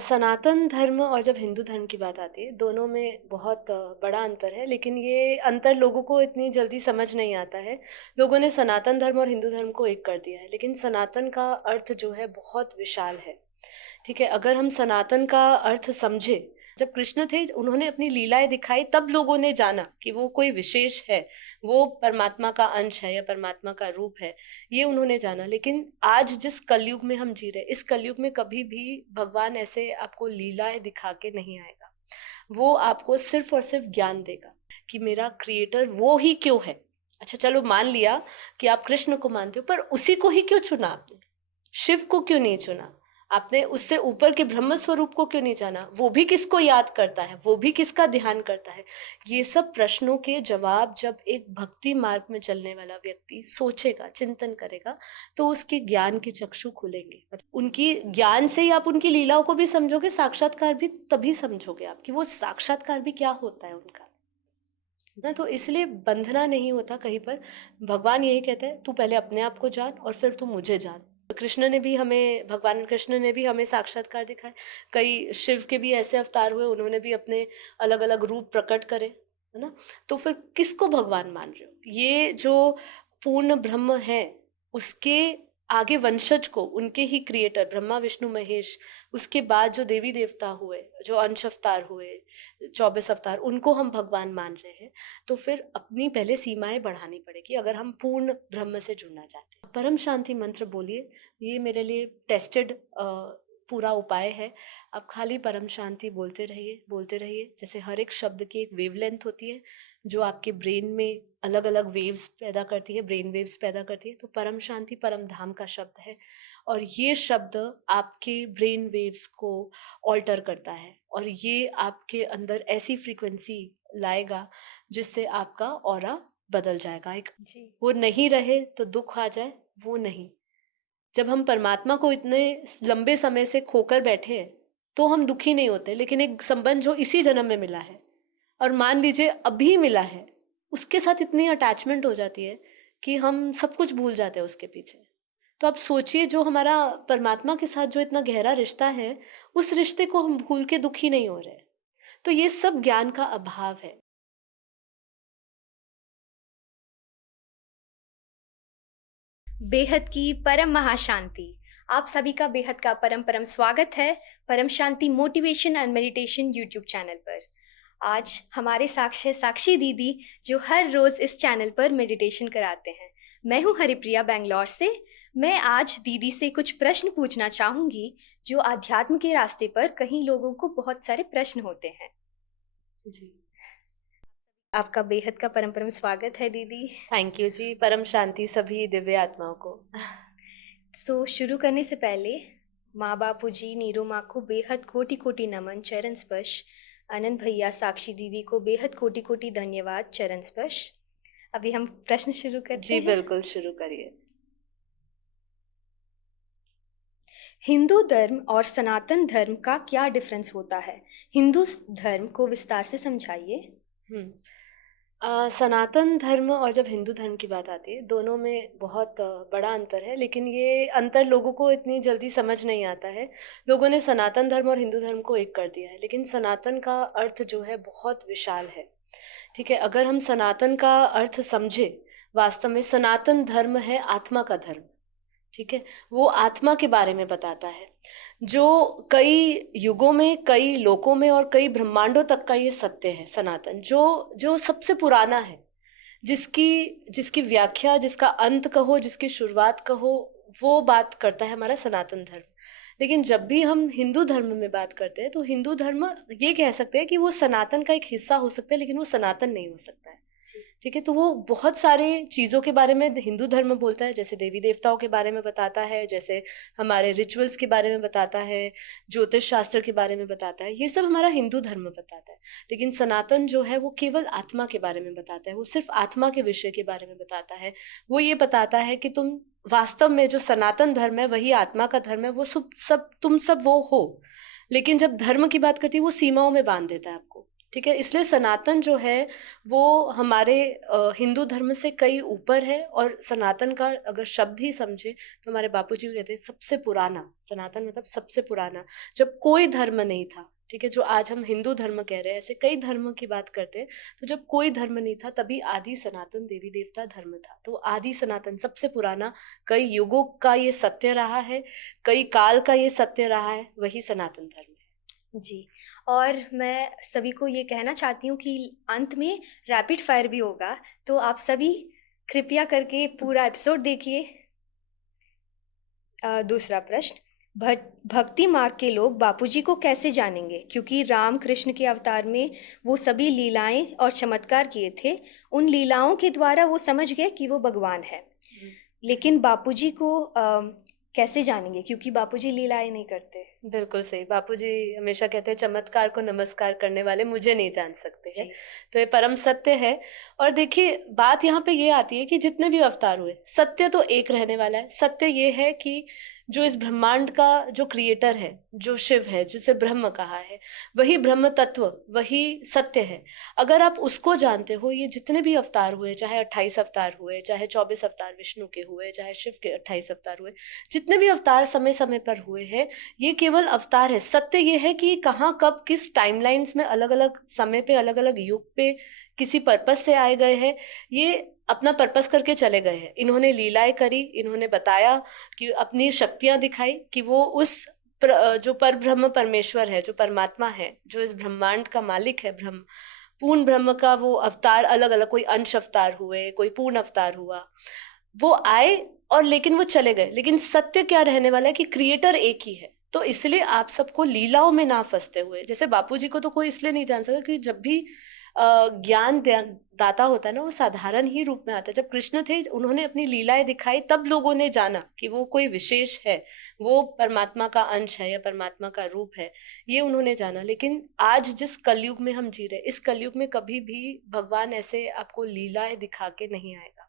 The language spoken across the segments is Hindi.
सनातन धर्म और जब हिंदू धर्म की बात आती है, दोनों में बहुत बड़ा अंतर है। लेकिन ये अंतर लोगों को इतनी जल्दी समझ नहीं आता है। लोगों ने सनातन धर्म और हिंदू धर्म को एक कर दिया है, लेकिन सनातन का अर्थ जो है बहुत विशाल है। ठीक है, अगर हम सनातन का अर्थ समझे, जब कृष्ण थे उन्होंने अपनी लीलाएं दिखाई, तब लोगों ने जाना कि वो कोई विशेष है, वो परमात्मा का अंश है या परमात्मा का रूप है। ये उन्होंने जाना। लेकिन आज जिस कलयुग में हम जी रहे, इस कलयुग में कभी भी भगवान ऐसे आपको लीलाएं दिखा के नहीं आएगा। वो आपको सिर्फ और सिर्फ ज्ञान देगा कि मेरा क्रिएटर वो ही क्यों है। अच्छा चलो, मान लिया कि आप कृष्ण को मानते हो, पर उसी को ही क्यों चुना आपने? शिव को क्यों नहीं चुना आपने? उससे ऊपर के ब्रह्म स्वरूप को क्यों नहीं जाना? वो भी किसको याद करता है, वो भी किसका ध्यान करता है? ये सब प्रश्नों के जवाब जब एक भक्ति मार्ग में चलने वाला व्यक्ति सोचेगा, चिंतन करेगा, तो उसके ज्ञान के चक्षु खुलेंगे। मतलब उनकी ज्ञान से ही आप उनकी लीलाओं को भी समझोगे, साक्षात्कार भी तभी समझोगे आप कि वो साक्षात्कार भी क्या होता है उनका ना। तो इसलिए बंधना नहीं होता कहीं पर। भगवान यही कहते हैं, तू पहले अपने आप को जान और फिर तू मुझे जान। कृष्ण ने भी हमें, भगवान कृष्ण ने भी हमें साक्षात्कार दिखाए। कई शिव के भी ऐसे अवतार हुए, उन्होंने भी अपने अलग अलग रूप प्रकट करे, है ना। तो फिर किसको भगवान मान रहे हो? ये जो पूर्ण ब्रह्म है, उसके आगे वंशज को, उनके ही क्रिएटर ब्रह्मा विष्णु महेश, उसके बाद जो देवी देवता हुए, जो अंश अवतार हुए, 24 अवतार, उनको हम भगवान मान रहे हैं। तो फिर अपनी पहले सीमाएं बढ़ानी पड़ेगी अगर हम पूर्ण ब्रह्म से जुड़ना चाहते हैं। परम शांति मंत्र बोलिए, ये मेरे लिए टेस्टेड पूरा उपाय है। आप खाली परम शांति बोलते रहिए, बोलते रहिए। जैसे हर एक शब्द की एक वेवलेंथ होती है जो आपके ब्रेन में अलग अलग वेव्स पैदा करती है, ब्रेन वेव्स पैदा करती है। तो परम शांति परम धाम का शब्द है, और ये शब्द आपके ब्रेन वेव्स को ऑल्टर करता है, और ये आपके अंदर ऐसी फ्रीक्वेंसी लाएगा जिससे आपका ऑरा बदल जाएगा। एक जी, वो नहीं रहे तो दुख आ जाए, वो नहीं। जब हम परमात्मा को इतने लंबे समय से खोकर बैठे हैं तो हम दुखी नहीं होते। लेकिन एक संबंध जो इसी जन्म में मिला है, और मान लीजिए अभी मिला है, उसके साथ इतनी अटैचमेंट हो जाती है कि हम सब कुछ भूल जाते हैं उसके पीछे। तो आप सोचिए, जो हमारा परमात्मा के साथ जो इतना गहरा रिश्ता है, उस रिश्ते को हम भूल के दुखी नहीं हो रहे। तो ये सब ज्ञान का अभाव है। बेहद की परम महाशांति। आप सभी का बेहद का परम परम स्वागत है Param Shanti motivation and meditation YouTube channel पर। आज हमारे साक्ष है साक्षी दीदी, जो हर रोज इस चैनल पर मेडिटेशन कराते हैं। मैं हूं हरिप्रिया बेंगलोर से। मैं आज दीदी से कुछ प्रश्न पूछना चाहूंगी, जो आध्यात्म के रास्ते पर कई लोगों को बहुत सारे प्रश्न होते हैं। जी, आपका बेहद का परम परम स्वागत है दीदी। थैंक यू जी। परम शांति सभी दिव्य आत्माओं को। शुरू करने से पहले माँ बापू जी, नीरू माँ को बेहद कोटि कोटि नमन, चरण स्पर्श। आनंद भैया, साक्षी दीदी को बेहद कोटि कोटि धन्यवाद, चरण स्पर्श। अभी हम प्रश्न शुरू करते जी हैं। बिल्कुल, शुरू करिए। हिंदू धर्म और सनातन धर्म का क्या डिफरेंस होता है? हिंदू धर्म को विस्तार से समझाइए। सनातन धर्म और जब हिंदू धर्म की बात आती है, दोनों में बहुत बड़ा अंतर है। लेकिन ये अंतर लोगों को इतनी जल्दी समझ नहीं आता है। लोगों ने सनातन धर्म और हिंदू धर्म को एक कर दिया है, लेकिन सनातन का अर्थ जो है बहुत विशाल है। ठीक है, अगर हम सनातन का अर्थ समझे, वास्तव में सनातन धर्म है आत्मा का धर्म। ठीक है, वो आत्मा के बारे में बताता है, जो कई युगों में, कई लोकों में और कई ब्रह्मांडों तक का ये सत्य है। सनातन जो जो सबसे पुराना है, जिसकी जिसकी व्याख्या, जिसका अंत कहो, जिसकी शुरुआत कहो, वो बात करता है हमारा सनातन धर्म। लेकिन जब भी हम हिंदू धर्म में बात करते हैं, तो हिंदू धर्म ये कह सकते हैं कि वो सनातन का एक हिस्सा हो सकता है, लेकिन वो सनातन नहीं हो सकता है। ठीक है, तो वो बहुत सारे चीजों के बारे में हिंदू धर्म बोलता है, जैसे देवी देवताओं के बारे में बताता है, जैसे हमारे रिचुअल्स के बारे में बताता है, ज्योतिष शास्त्र के बारे में बताता है। ये सब हमारा हिंदू धर्म बताता है। लेकिन सनातन जो है वो केवल आत्मा के बारे में बताता है, वो सिर्फ आत्मा के विषय के बारे में बताता है। वो ये बताता है कि तुम वास्तव में, जो सनातन धर्म है वही आत्मा का धर्म है, वो सब सब तुम सब वो हो। लेकिन जब धर्म की बात करती है, वो सीमाओं में बांध देता है आपको ठीक है, इसलिए सनातन जो है वो हमारे हिंदू धर्म से कई ऊपर है। और सनातन का अगर शब्द ही समझे तो हमारे बापूजी कहते हैं सबसे पुराना, सनातन मतलब सबसे पुराना। जब कोई धर्म नहीं था, ठीक है, जो आज हम हिंदू धर्म कह रहे हैं, ऐसे कई धर्म की बात करते हैं, तो जब कोई धर्म नहीं था तभी आदि सनातन देवी देवता धर्म था। तो आदि सनातन सबसे पुराना, कई युगों का ये सत्य रहा है, कई काल का ये सत्य रहा है, वही सनातन धर्म है। जी। और मैं सभी को ये कहना चाहती हूँ कि अंत में रैपिड फायर भी होगा, तो आप सभी कृपया करके पूरा एपिसोड देखिए। दूसरा प्रश्न, भक्ति मार्ग के लोग बापूजी को कैसे जानेंगे? क्योंकि राम कृष्ण के अवतार में वो सभी लीलाएं और चमत्कार किए थे, उन लीलाओं के द्वारा वो समझ गए कि वो भगवान है। लेकिन बापूजी को कैसे जानेंगे, क्योंकि बापूजी लीलाएं नहीं करते। बिल्कुल सही, बापूजी हमेशा कहते हैं चमत्कार को नमस्कार करने वाले मुझे नहीं जान सकते हैं। तो ये परम सत्य है। और देखिए बात यहाँ पे ये आती है कि जितने भी अवतार हुए, सत्य तो एक रहने वाला है। सत्य ये है कि जो इस ब्रह्मांड का जो क्रिएटर है, जो शिव है, जिसे ब्रह्म कहा है, वही ब्रह्म तत्व, वही सत्य है। अगर आप उसको जानते हो, ये जितने भी अवतार हुए, चाहे 28 अवतार हुए, चाहे 24 अवतार विष्णु के हुए, चाहे शिव के 28 अवतार हुए, जितने भी अवतार समय समय पर हुए हैं, ये केवल अवतार है। सत्य ये है कि कहाँ कब किस टाइमलाइंस में अलग अलग समय पे, अलग अलग युग पे किसी पर्पस से आए गए हैं, ये अपना पर्पस करके चले गए हैं। इन्होंने लीलाएं करी, इन्होंने बताया कि अपनी शक्तियां दिखाई कि वो उस जो पर ब्रह्म परमेश्वर है, जो परमात्मा है, जो इस ब्रह्मांड का मालिक है, ब्रह्म पूर्ण ब्रह्म का वो अवतार अलग अलग, कोई अंश अवतार हुए, कोई पूर्ण अवतार हुआ, वो आए और लेकिन वो चले गए। लेकिन सत्य क्या रहने वाला है कि क्रिएटर एक ही है। तो इसलिए आप सबको लीलाओं में ना फंसते हुए, जैसे बापूजी को तो कोई इसलिए नहीं जान सका कि जब भी ज्ञान दाता होता है ना, वो साधारण ही रूप में आता है। जब कृष्ण थे, उन्होंने अपनी लीलाएं दिखाई, तब लोगों ने जाना कि वो कोई विशेष है, वो परमात्मा का अंश है या परमात्मा का रूप है, ये उन्होंने जाना। लेकिन आज जिस कलयुग में हम जी रहे, इस कलयुग में कभी भी भगवान ऐसे आपको लीलाएं दिखा के नहीं आएगा।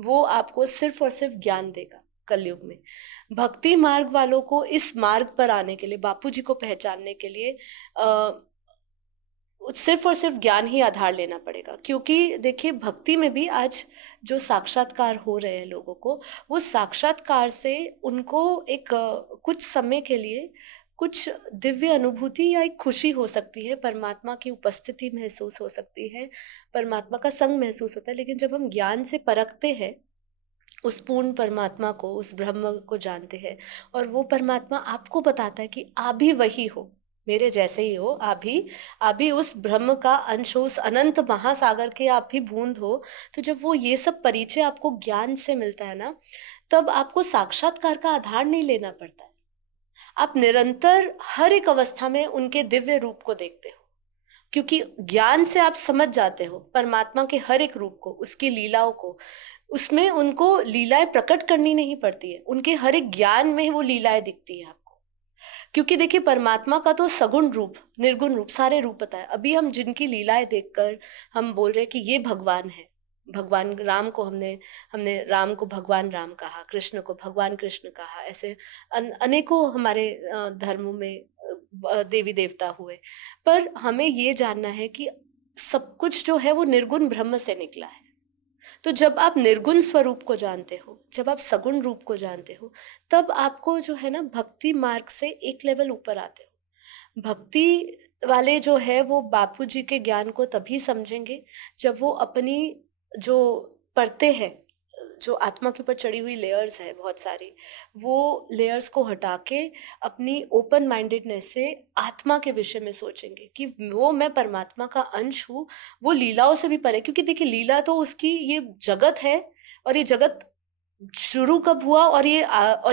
वो आपको सिर्फ और सिर्फ ज्ञान देगा। कलयुग में भक्ति मार्ग वालों को इस मार्ग पर आने के लिए, बापूजी को पहचानने के लिए सिर्फ और सिर्फ ज्ञान ही आधार लेना पड़ेगा। क्योंकि देखिए भक्ति में भी आज जो साक्षात्कार हो रहे हैं लोगों को, वो साक्षात्कार से उनको एक कुछ समय के लिए कुछ दिव्य अनुभूति या एक खुशी हो सकती है, परमात्मा की उपस्थिति महसूस हो सकती है, परमात्मा का संग महसूस होता है। लेकिन जब हम ज्ञान से परखते हैं, उस पूर्ण परमात्मा को, उस ब्रह्म को जानते हैं, और वो परमात्मा आपको बताता है कि आप भी वही हो, मेरे जैसे ही हो, आप भी उस ब्रह्म का अंश हो, उस अनंत महासागर के आप भी बूंद हो। तो जब वो ये सब परिचय आपको ज्ञान से मिलता है ना, तब आपको साक्षात्कार का आधार नहीं लेना पड़ता है। आप निरंतर हर एक अवस्था में उनके दिव्य रूप को देखते हो, क्योंकि ज्ञान से आप समझ जाते हो परमात्मा के हर एक रूप को, उसकी लीलाओं को। उसमें उनको लीलाएं प्रकट करनी नहीं पड़ती है, उनके हर एक ज्ञान में वो लीलाएं दिखती है आपको। क्योंकि देखिए परमात्मा का तो सगुण रूप, निर्गुण रूप, सारे रूप पता है। अभी हम जिनकी लीलाएं देखकर हम बोल रहे हैं कि ये भगवान है। भगवान राम को हमने राम को भगवान राम कहा, कृष्ण को भगवान कृष्ण कहा, ऐसे अनेकों हमारे धर्मों में देवी देवता हुए। पर हमें ये जानना है कि सब कुछ जो है वो निर्गुण ब्रह्म से निकला है। तो जब आप निर्गुण स्वरूप को जानते हो, जब आप सगुण रूप को जानते हो, तब आपको जो है ना भक्ति मार्ग से एक लेवल ऊपर आते हो। भक्ति वाले जो है वो बापूजी के ज्ञान को तभी समझेंगे जब वो अपनी जो पढ़ते हैं, जो आत्मा के ऊपर चढ़ी हुई लेयर्स है बहुत सारी, वो लेयर्स को हटा के अपनी ओपन माइंडेडनेस से आत्मा के विषय में सोचेंगे कि वो मैं परमात्मा का अंश हूँ, वो लीलाओं से भी परे। क्योंकि देखिए लीला तो उसकी, ये जगत है, और ये जगत शुरू कब हुआ और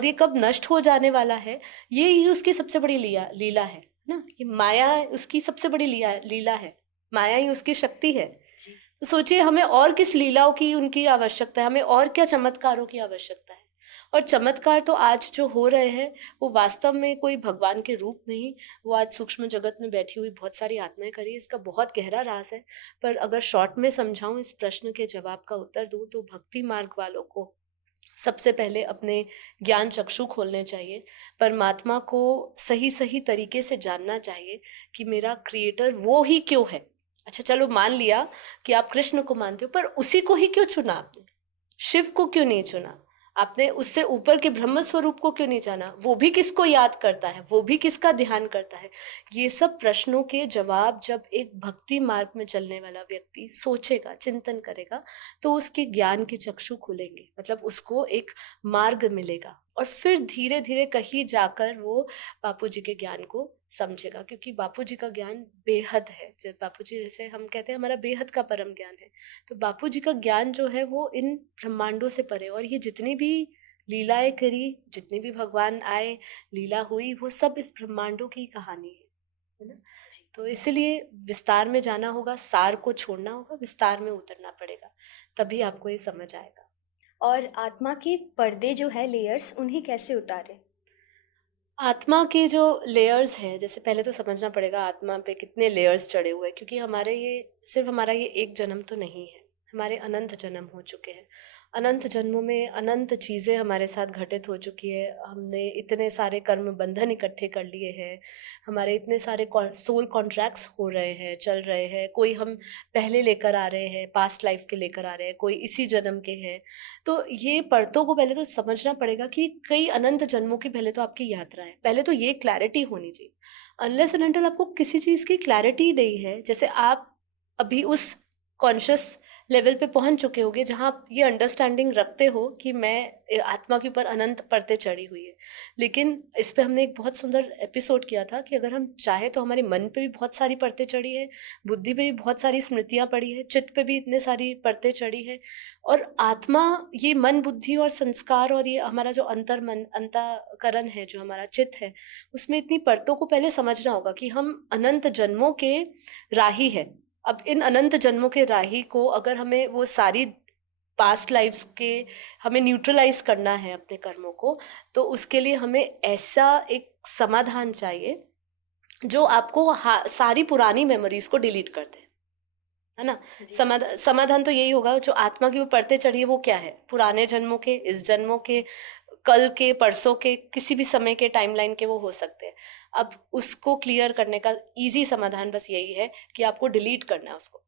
ये कब नष्ट हो जाने वाला है, ये ही उसकी सबसे बड़ी लीला है ना। ये माया उसकी सबसे बड़ी लीला है, माया ही उसकी शक्ति है। तो सोचिए हमें और किस लीलाओं की उनकी आवश्यकता है, हमें और क्या चमत्कारों की आवश्यकता है। और चमत्कार तो आज जो हो रहे हैं वो वास्तव में कोई भगवान के रूप नहीं, वो आज सूक्ष्म जगत में बैठी हुई बहुत सारी आत्माएं करी। इसका बहुत गहरा राज है। पर अगर शॉर्ट में समझाऊं, इस प्रश्न के जवाब का उत्तर दूं, तो भक्ति मार्ग वालों को सबसे पहले अपने ज्ञान चक्षु खोलने चाहिए, परमात्मा को सही सही तरीके से जानना चाहिए कि मेरा क्रिएटर वो ही क्यों है, अच्छा चलो मान लिया कि आप कृष्ण को मानते हो, पर उसी को ही क्यों चुना आपने? शिव को क्यों नहीं चुना? आपने उससे ऊपर के ब्रह्म स्वरूप को क्यों नहीं जाना? वो भी किसको याद करता है, वो भी किसका ध्यान करता है? ये सब प्रश्नों के जवाब जब एक भक्ति मार्ग में चलने वाला व्यक्ति सोचेगा, चिंतन करेगा, तो उसके ज्ञान के चक्षु खुलेंगे, मतलब उसको एक मार्ग मिलेगा, और फिर धीरे धीरे कहीं जाकर वो बापू जी के ज्ञान को समझेगा, क्योंकि बापू जी का ज्ञान बेहद है। जब बापू जी, जैसे हम कहते हैं हमारा बेहद का परम ज्ञान है, तो बापू जी का ज्ञान जो है वो इन ब्रह्मांडों से परे, और ये जितनी भी लीलाएं करी, जितनी भी भगवान आए, लीला हुई, वो सब इस ब्रह्मांडों की कहानी है ना। तो इसलिए विस्तार में जाना होगा, सार को छोड़ना होगा, विस्तार में उतरना पड़ेगा, तभी आपको ये समझ आएगा। और आत्मा के पर्दे जो है, लेयर्स, उन्हें कैसे उतारें? आत्मा के जो लेयर्स हैं, जैसे पहले तो समझना पड़ेगा आत्मा पे कितने लेयर्स चढ़े हुए हैं, क्योंकि हमारे ये सिर्फ हमारा ये एक जन्म तो नहीं है, हमारे अनंत जन्म हो चुके हैं। अनंत जन्मों में अनंत चीज़ें हमारे साथ घटित हो चुकी है, हमने इतने सारे कर्म बंधन इकट्ठे कर लिए हैं, हमारे इतने सारे सोल कॉन्ट्रैक्ट्स हो रहे हैं, चल रहे हैं, कोई हम पहले लेकर आ रहे हैं, पास्ट लाइफ के लेकर आ रहे हैं, कोई इसी जन्म के हैं। तो ये परतों को पहले तो समझना पड़ेगा कि कई अनंत जन्मों की पहले तो आपकी यात्रा है, पहले तो ये क्लैरिटी होनी चाहिए। अनलेस एंड अनटिल आपको किसी चीज़ की क्लैरिटी नहीं है, जैसे आप अभी उस कॉन्शियस लेवल पे पहुंच चुके होगे जहां आप ये अंडरस्टैंडिंग रखते हो कि मैं आत्मा के ऊपर अनंत परतें चढ़ी हुई है। लेकिन इस पे हमने एक बहुत सुंदर एपिसोड किया था कि अगर हम चाहे तो हमारे मन पे भी बहुत सारी परतें चढ़ी है, बुद्धि पे भी बहुत सारी स्मृतियां पड़ी है, चित्त पे भी इतने सारी परतें चढ़ी है, और आत्मा, ये मन बुद्धि और संस्कार और ये हमारा जो अंतर्मन अंतःकरण है, जो हमारा चित्त है, उसमें इतनी परतों को पहले समझना होगा कि हम अनंत जन्मों के राही है। अब इन अनंत जन्मों के राही को अगर हमें वो सारी पास्ट लाइफ्स के, हमें न्यूट्रलाइज करना है अपने कर्मों को, तो उसके लिए हमें ऐसा एक समाधान चाहिए जो आपको सारी पुरानी मेमोरीज को डिलीट कर दे, है ना। समाधान तो यही होगा, जो आत्मा की वो परतें चढ़ी है वो क्या है, पुराने जन्मों के, इस जन्मों के, कल के, परसों के, किसी भी समय के टाइमलाइन के वो हो सकते हैं। अब उसको क्लियर करने का इजी समाधान बस यही है कि आपको डिलीट करना है उसको।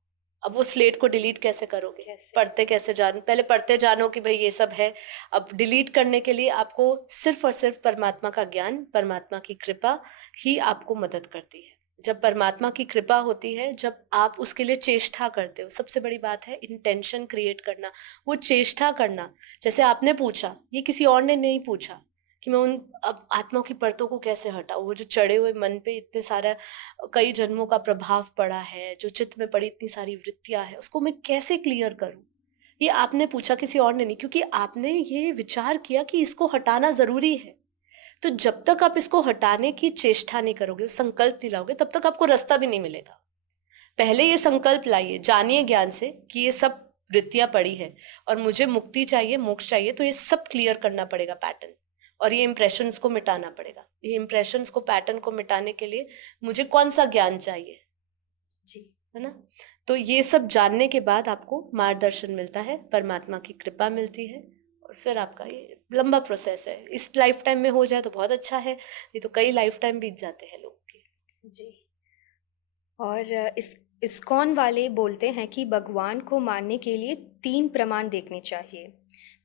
अब वो स्लेट को डिलीट कैसे करोगे, पढ़ते कैसे जान, पहले पढ़ते जानो कि भाई ये सब है। अब डिलीट करने के लिए आपको सिर्फ और सिर्फ परमात्मा का ज्ञान, परमात्मा की कृपा ही आपको मदद करती है। जब परमात्मा की कृपा होती है, जब आप उसके लिए चेष्टा करते हो, सबसे बड़ी बात है इंटेंशन क्रिएट करना, वो चेष्टा करना। जैसे आपने पूछा, ये किसी और ने नहीं पूछा कि मैं उन अब आत्मा की परतों को कैसे हटाऊं, वो जो चढ़े हुए मन पे इतने सारा कई जन्मों का प्रभाव पड़ा है, जो चित्त में पड़ी इतनी सारी वृत्तियां हैं, उसको मैं कैसे क्लियर करूं, ये आपने पूछा, किसी और ने नहीं, क्योंकि आपने ये विचार किया कि इसको हटाना जरूरी है। तो जब तक आप इसको हटाने की चेष्टा नहीं करोगे, संकल्प नहीं लाओगे, तब तक आपको रास्ता भी नहीं मिलेगा। पहले ये संकल्प लाइए, जानिए ज्ञान से कि ये सब वृत्तियां पड़ी है और मुझे मुक्ति चाहिए, मोक्ष चाहिए, तो ये सब क्लियर करना पड़ेगा पैटर्न, और ये इंप्रेशंस को मिटाना पड़ेगा। ये इंप्रेशंस को, पैटर्न को मिटाने के लिए मुझे कौन सा ज्ञान चाहिए जी, है ना। तो ये सब जानने के बाद आपको मार्गदर्शन मिलता है, परमात्मा की कृपा मिलती है, और फिर आपका ये लंबा प्रोसेस है। इस लाइफ टाइम में हो जाए तो बहुत अच्छा है, ये तो कई लाइफ टाइम बीत जाते हैं लोगों के जी। और इस इस्कॉन वाले बोलते हैं कि भगवान को मानने के लिए 3 प्रमाण देखने चाहिए।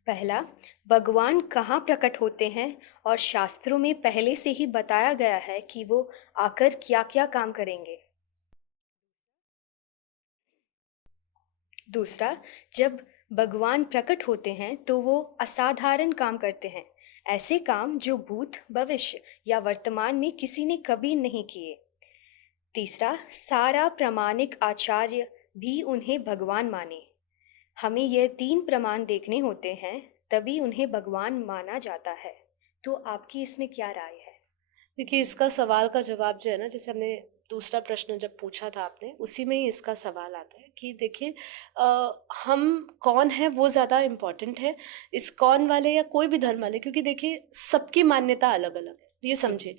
पहला, भगवान कहाँ प्रकट होते हैं और शास्त्रों में पहले से ही बताया गया है कि वो आकर क्या-क्या काम करेंगे। दूसरा, जब भगवान प्रकट होते हैं तो वो असाधारण काम करते हैं, ऐसे काम जो भूत, भविष्य या वर्तमान में किसी ने कभी नहीं किए। तीसरा, सारा प्रामाणिक आचार्य भी उन्हें भगवान माने। हमें ये 3 प्रमाण देखने होते हैं, तभी उन्हें भगवान माना जाता है। तो आपकी इसमें क्या राय है? देखिए, इसका सवाल का जवाब जो है ना, जैसे हमने दूसरा प्रश्न जब पूछा था आपने, उसी में ही इसका सवाल आता है कि देखिए, हम कौन है वो ज़्यादा इम्पोर्टेंट है, इस कौन वाले या कोई भी धर्म वाले, क्योंकि देखिए सबकी मान्यता अलग अलग है, ये समझिए।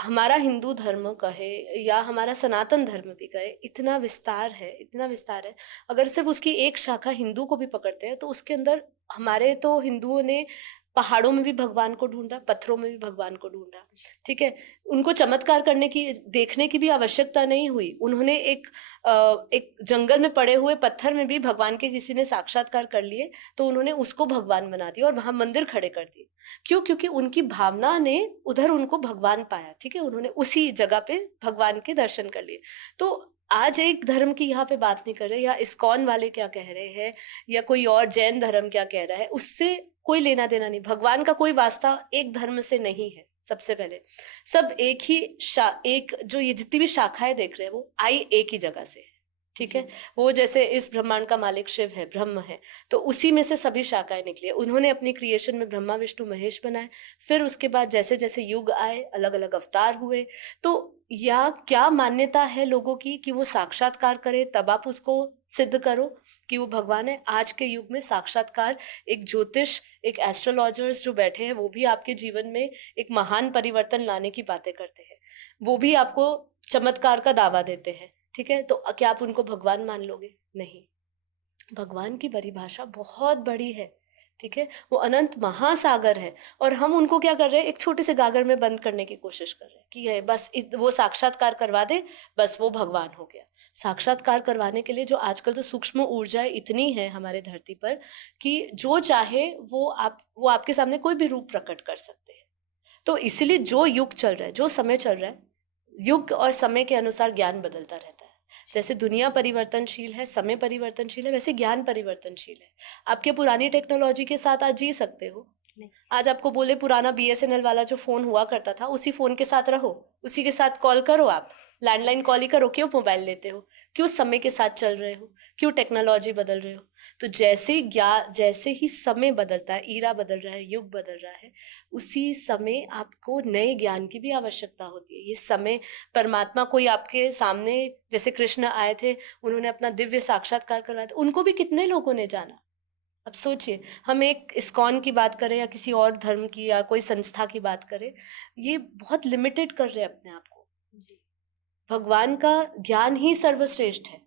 हमारा हिंदू धर्म कहे या हमारा सनातन धर्म भी कहे, इतना विस्तार है, इतना विस्तार है। अगर सिर्फ उसकी एक शाखा हिंदू को भी पकड़ते हैं तो उसके अंदर हमारे तो हिंदुओं ने पहाड़ों में भी भगवान को ढूंढा, पत्थरों में भी भगवान को ढूंढा, ठीक है। उनको चमत्कार करने की, देखने की भी आवश्यकता नहीं हुई। उन्होंने एक जंगल में पड़े हुए पत्थर में भी भगवान के किसी ने साक्षात्कार कर लिए, तो उन्होंने उसको भगवान बना दिया और वहां मंदिर खड़े कर दिए। क्यों? क्योंकि उनकी भावना ने उधर उनको भगवान पाया, ठीक है। उन्होंने उसी जगह पे भगवान के दर्शन कर लिए। तो आज एक धर्म की यहाँ पे बात नहीं कर रहे, या इस्कॉन वाले क्या कह रहे हैं, या कोई और जैन धर्म क्या कह रहा है, उससे कोई लेना देना नहीं। भगवान का कोई वास्ता एक धर्म से नहीं है। सबसे पहले सब एक ही एक जो ये जितनी भी शाखाएं देख रहे हैं वो आई एक ही जगह से है, ठीक है। वो जैसे इस ब्रह्मांड का मालिक शिव है, ब्रह्म है, तो उसी में से सभी शाखाएं निकली है। उन्होंने अपनी क्रिएशन में ब्रह्मा विष्णु महेश बनाए। फिर उसके बाद जैसे जैसे युग आए, अलग अलग अवतार हुए। तो या क्या मान्यता है लोगों की कि वो साक्षात्कार करे तब आप उसको सिद्ध करो कि वो भगवान है। आज के युग में साक्षात्कार, एक ज्योतिष, एक एस्ट्रोलॉजर्स जो बैठे हैं वो भी आपके जीवन में एक महान परिवर्तन लाने की बातें करते हैं। वो भी आपको चमत्कार का दावा देते हैं, ठीक है। तो क्या आप उनको भगवान मान लोगे? नहीं। भगवान की परिभाषा बहुत बड़ी है, ठीक है। वो अनंत महासागर है, और हम उनको क्या कर रहे हैं, एक छोटे से गागर में बंद करने की कोशिश कर रहे हैं कि है बस वो साक्षात्कार करवा दे, बस वो भगवान हो गया। साक्षात्कार करवाने के लिए जो आजकल तो सूक्ष्म ऊर्जाएं इतनी है हमारे धरती पर कि जो चाहे वो आपके सामने कोई भी रूप प्रकट कर सकते हैं। तो इसीलिए जो युग चल रहा है, जो समय चल रहा है, युग और समय के अनुसार ज्ञान बदलता रहता है। जैसे दुनिया परिवर्तनशील है, समय परिवर्तनशील है, वैसे ज्ञान परिवर्तनशील है। आपके पुरानी टेक्नोलॉजी के साथ आज जी सकते हो। आज आपको बोले पुराना बीएसएनएल वाला जो फोन हुआ करता था, उसी फोन के साथ रहो, उसी के साथ कॉल करो, आप लैंडलाइन कॉल ही करो। क्यों मोबाइल लेते हो? क्यों समय के साथ चल रहे हो? क्यों टेक्नोलॉजी बदल रहे हो? तो जैसे ही समय बदलता है, ईरा बदल रहा है, युग बदल रहा है, उसी समय आपको नए ज्ञान की भी आवश्यकता होती है। ये समय, परमात्मा कोई आपके सामने, जैसे कृष्ण आए थे, उन्होंने अपना दिव्य साक्षात्कार करवाया था, उनको भी कितने लोगों ने जाना। अब सोचिए, हम एक इस्कॉन की बात करें या किसी और धर्म की या कोई संस्था की बात करें, ये बहुत लिमिटेड कर रहे हैं अपने आप को। भगवान का ज्ञान ही सर्वश्रेष्ठ है।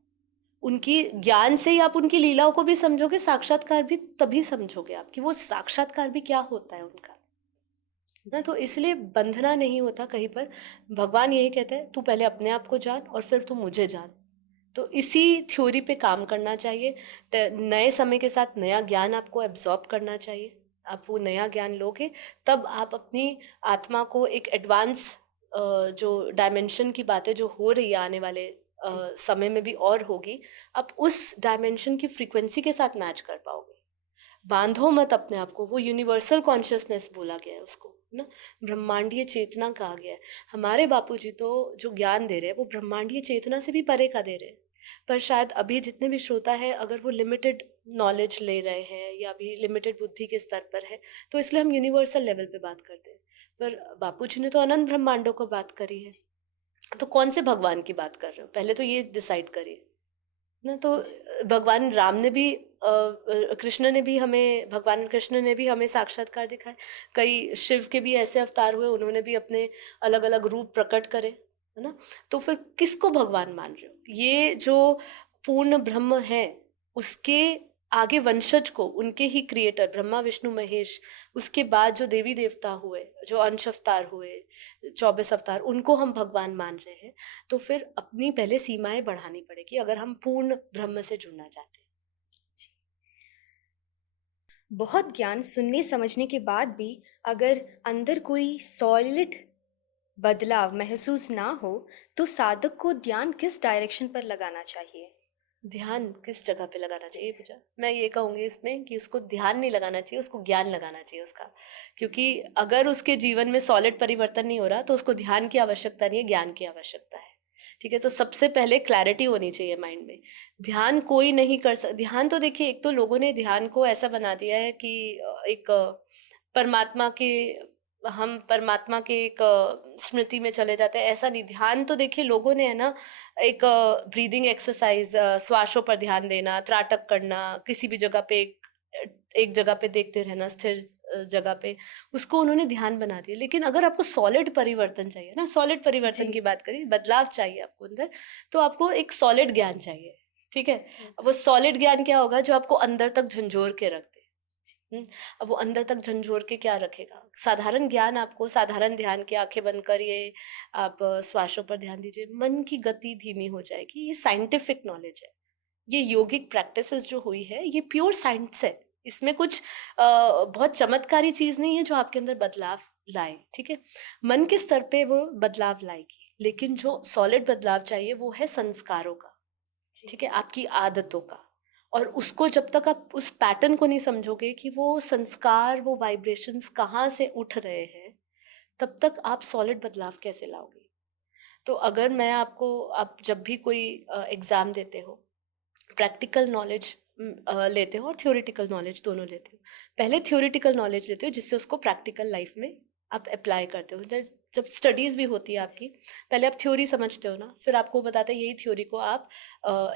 उनकी ज्ञान से ही आप उनकी लीलाओं को भी समझोगे, साक्षात्कार भी तभी समझोगे आप कि वो साक्षात्कार भी क्या होता है उनका ना। तो इसलिए बंधना नहीं होता कहीं पर। भगवान यही कहते हैं, तू पहले अपने आप को जान और फिर तू मुझे जान। तो इसी थ्योरी पे काम करना चाहिए। नए समय के साथ नया ज्ञान आपको एब्जॉर्ब करना चाहिए। आप वो नया ज्ञान लोगे तब आप अपनी आत्मा को एक एडवांस, जो डायमेंशन की बातें जो हो रही है आने वाले समय में भी और होगी, आप उस डायमेंशन की फ्रीक्वेंसी के साथ मैच कर पाओगे। बांधो मत अपने आप को। वो यूनिवर्सल कॉन्शियसनेस बोला गया है उसको, ना, ब्रह्मांडीय चेतना कहा गया है। हमारे बापूजी तो जो ज्ञान दे रहे हैं वो ब्रह्मांडीय चेतना से भी परे का दे रहे हैं। पर शायद अभी जितने भी श्रोता है, अगर वो लिमिटेड नॉलेज ले रहे हैं या अभी लिमिटेड बुद्धि के स्तर पर है, तो इसलिए हम यूनिवर्सल लेवल पे बात करते हैं। पर बापूजी ने तो अनंत ब्रह्मांडों को बात करी है। तो कौन से भगवान की बात कर रहे हो, पहले तो ये डिसाइड करिए ना। तो भगवान राम ने भी, कृष्ण ने भी हमें, भगवान कृष्ण ने भी हमें साक्षात्कार दिखाए। कई शिव के भी ऐसे अवतार हुए, उन्होंने भी अपने अलग अलग रूप प्रकट करे, है ना। तो फिर किसको भगवान मान रहे हो? ये जो पूर्ण ब्रह्म है, उसके आगे वंशज को, उनके ही क्रिएटर ब्रह्मा विष्णु महेश, उसके बाद जो देवी देवता हुए, जो अंश अवतार हुए, 24 अवतार, उनको हम भगवान मान रहे हैं। तो फिर अपनी पहले सीमाएं बढ़ानी पड़ेगी अगर हम पूर्ण ब्रह्म से जुड़ना चाहते हैं। बहुत ज्ञान सुनने समझने के बाद भी अगर अंदर कोई सॉलिड बदलाव महसूस ना हो तो साधक को ध्यान किस डायरेक्शन पर लगाना चाहिए? ध्यान किस जगह पे लगाना चाहिए पूछा? मैं ये कहूंगी इसमें कि उसको ध्यान नहीं लगाना चाहिए, उसको ज्ञान लगाना चाहिए उसका। क्योंकि अगर उसके जीवन में सॉलिड परिवर्तन नहीं हो रहा तो उसको ध्यान की आवश्यकता नहीं है, ज्ञान की आवश्यकता है, ठीक है। तो सबसे पहले क्लैरिटी होनी चाहिए माइंड में। ध्यान कोई नहीं कर सकता। ध्यान तो देखिए, एक तो लोगों ने ध्यान को ऐसा बना दिया है कि एक परमात्मा के, हम परमात्मा के एक स्मृति में चले जाते हैं। ऐसा नहीं। ध्यान तो देखिए लोगों ने, है ना, एक ब्रीदिंग एक्सरसाइज, श्वासों पर ध्यान देना, त्राटक करना, किसी भी जगह पे एक जगह पे देखते रहना, स्थिर जगह पे, उसको उन्होंने ध्यान बना दिया। लेकिन अगर आपको सॉलिड परिवर्तन चाहिए ना, सॉलिड परिवर्तन की बात करिए, बदलाव चाहिए आपको अंदर, तो आपको एक सॉलिड ज्ञान चाहिए, ठीक है। वो सॉलिड ज्ञान क्या होगा? जो आपको अंदर तक झंझोर के रख दे, अब वो अंदर तक झंझोर के क्या रखेगा? साधारण ज्ञान आपको, साधारण ध्यान की आंखें बंद करिए, आप श्वासों पर ध्यान दीजिए, मन की गति धीमी हो जाएगी। ये साइंटिफिक नॉलेज है। ये योगिक प्रैक्टिसेस जो हुई है, ये प्योर साइंस है। इसमें कुछ बहुत चमत्कारी चीज नहीं है जो आपके अंदर बदलाव लाए, ठीक है? मन के स्तर पे वो बदलाव लाएगी, लेकिन जो सॉलिड बदलाव चाहिए वो है संस्कारों का, ठीक है, आपकी आदतों का। और उसको जब तक आप उस पैटर्न को नहीं समझोगे कि वो संस्कार, वो वाइब्रेशंस कहाँ से उठ रहे हैं, तब तक आप सॉलिड बदलाव कैसे लाओगे? तो अगर मैं आपको, आप जब भी कोई एग्जाम देते हो, प्रैक्टिकल नॉलेज लेते हो और थ्योरेटिकल नॉलेज दोनों लेते हो। पहले थ्योरेटिकल नॉलेज लेते हो जिससे उसको प्रैक्टिकल लाइफ में आप अप्लाई करते हो। जब स्टडीज भी होती है आपकी, पहले आप थ्योरी समझते हो ना, फिर आपको बताते हैं यही थ्योरी को आप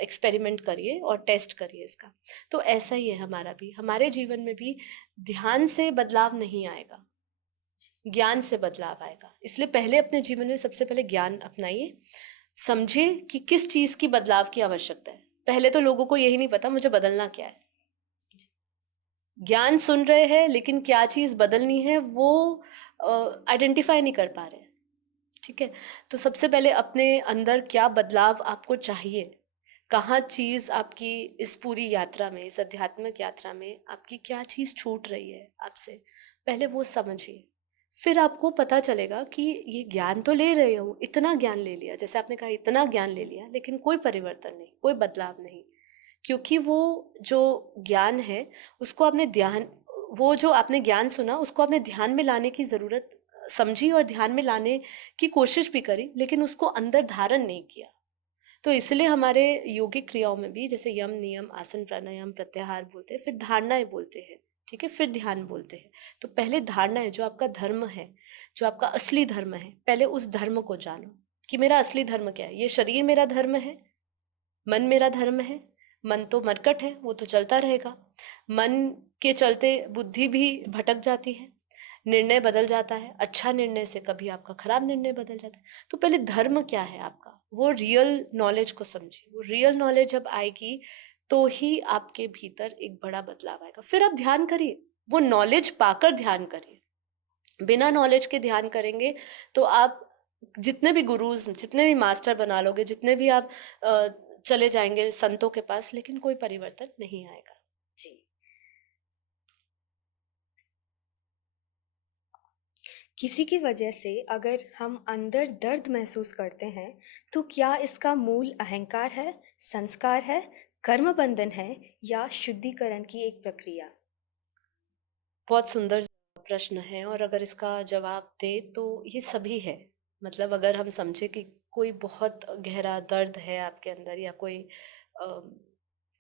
एक्सपेरिमेंट करिए और टेस्ट करिए इसका। तो ऐसा ही है हमारा भी, हमारे जीवन में भी ध्यान से बदलाव नहीं आएगा, ज्ञान से बदलाव आएगा। इसलिए पहले अपने जीवन में सबसे पहले ज्ञान अपनाइए, समझिए कि किस चीज की बदलाव की आवश्यकता है। पहले तो लोगों को यही नहीं पता मुझे बदलना क्या है। ज्ञान सुन रहे हैं लेकिन क्या चीज बदलनी है वो आइडेंटिफाई नहीं कर पा रहे हैं, ठीक है? तो सबसे पहले अपने अंदर क्या बदलाव आपको चाहिए, कहाँ चीज आपकी इस पूरी यात्रा में, इस आध्यात्मिक यात्रा में आपकी क्या चीज छूट रही है आपसे, पहले वो समझिए। फिर आपको पता चलेगा कि ये ज्ञान तो ले रहे हो, इतना ज्ञान ले लिया, जैसे आपने कहा इतना ज्ञान ले लिया, लेकिन कोई परिवर्तन नहीं, कोई बदलाव नहीं। क्योंकि वो जो ज्ञान है उसको आपने ध्यान, वो जो आपने ज्ञान सुना उसको आपने ध्यान में लाने की जरूरत समझी और ध्यान में लाने की कोशिश भी करी, लेकिन उसको अंदर धारण नहीं किया। तो इसलिए हमारे योगिक क्रियाओं में भी जैसे यम नियम आसन प्राणायाम प्रत्याहार बोलते हैं, फिर धारणाएं बोलते हैं, ठीक है, फिर ध्यान बोलते हैं। तो पहले धारणा है, जो आपका धर्म है, जो आपका असली धर्म है, पहले उस धर्म को जानो कि मेरा असली धर्म क्या है। ये शरीर मेरा धर्म है, मन मेरा धर्म है। मन तो मरकट है, वो तो चलता रहेगा। मन के चलते बुद्धि भी भटक जाती है, निर्णय बदल जाता है, अच्छा निर्णय से कभी आपका खराब निर्णय बदल जाता है। तो पहले धर्म क्या है आपका, वो रियल नॉलेज को समझिए। वो रियल नॉलेज जब आएगी तो ही आपके भीतर एक बड़ा बदलाव आएगा। फिर आप ध्यान करिए, वो नॉलेज पाकर ध्यान करिए। बिना नॉलेज के ध्यान करेंगे तो आप जितने भी गुरुज, जितने भी मास्टर बना लोगे, जितने भी आप चले जाएंगे संतों के पास, लेकिन कोई परिवर्तन नहीं आएगा। जी। किसी की वजह से अगर हम अंदर दर्द महसूस करते हैं, तो क्या इसका मूल अहंकार है, संस्कार है, कर्म बंधन है, या शुद्धिकरण की एक प्रक्रिया? बहुत सुंदर प्रश्न है, और अगर इसका जवाब दे तो ये सभी है। मतलब अगर हम समझे कि कोई बहुत गहरा दर्द है आपके अंदर, या अ,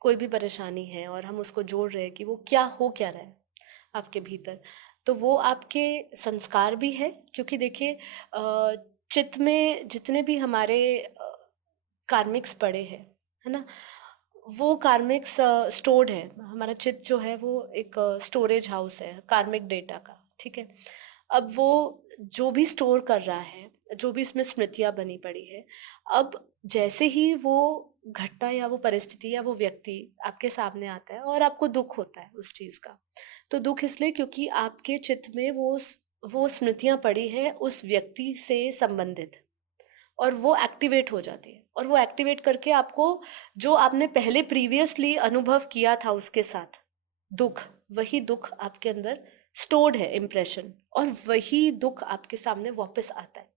कोई भी परेशानी है और हम उसको जोड़ रहे हैं कि वो क्या हो क्या रहा है आपके भीतर, तो वो आपके संस्कार भी है। क्योंकि देखिए चित्त में जितने भी हमारे कार्मिक्स पड़े हैं, है ना, वो कार्मिक्स स्टोर्ड है। हमारा चित्त जो है वो एक स्टोरेज हाउस है कार्मिक डेटा का, ठीक है? अब वो जो भी स्टोर कर रहा है, जो भी इसमें स्मृतियां बनी पड़ी है, अब जैसे ही वो घटना या वो परिस्थिति या वो व्यक्ति आपके सामने आता है और आपको दुख होता है उस चीज का, तो दुख इसलिए क्योंकि आपके चित्त में वो स्मृतियां पड़ी है उस व्यक्ति से संबंधित, और वो एक्टिवेट हो जाती है। और वो एक्टिवेट करके आपको, जो आपने पहले प्रीवियसली अनुभव किया था उसके साथ दुख, वही दुख आपके अंदर स्टोर्ड है इम्प्रेशन, और वही दुख आपके सामने वापस आता है।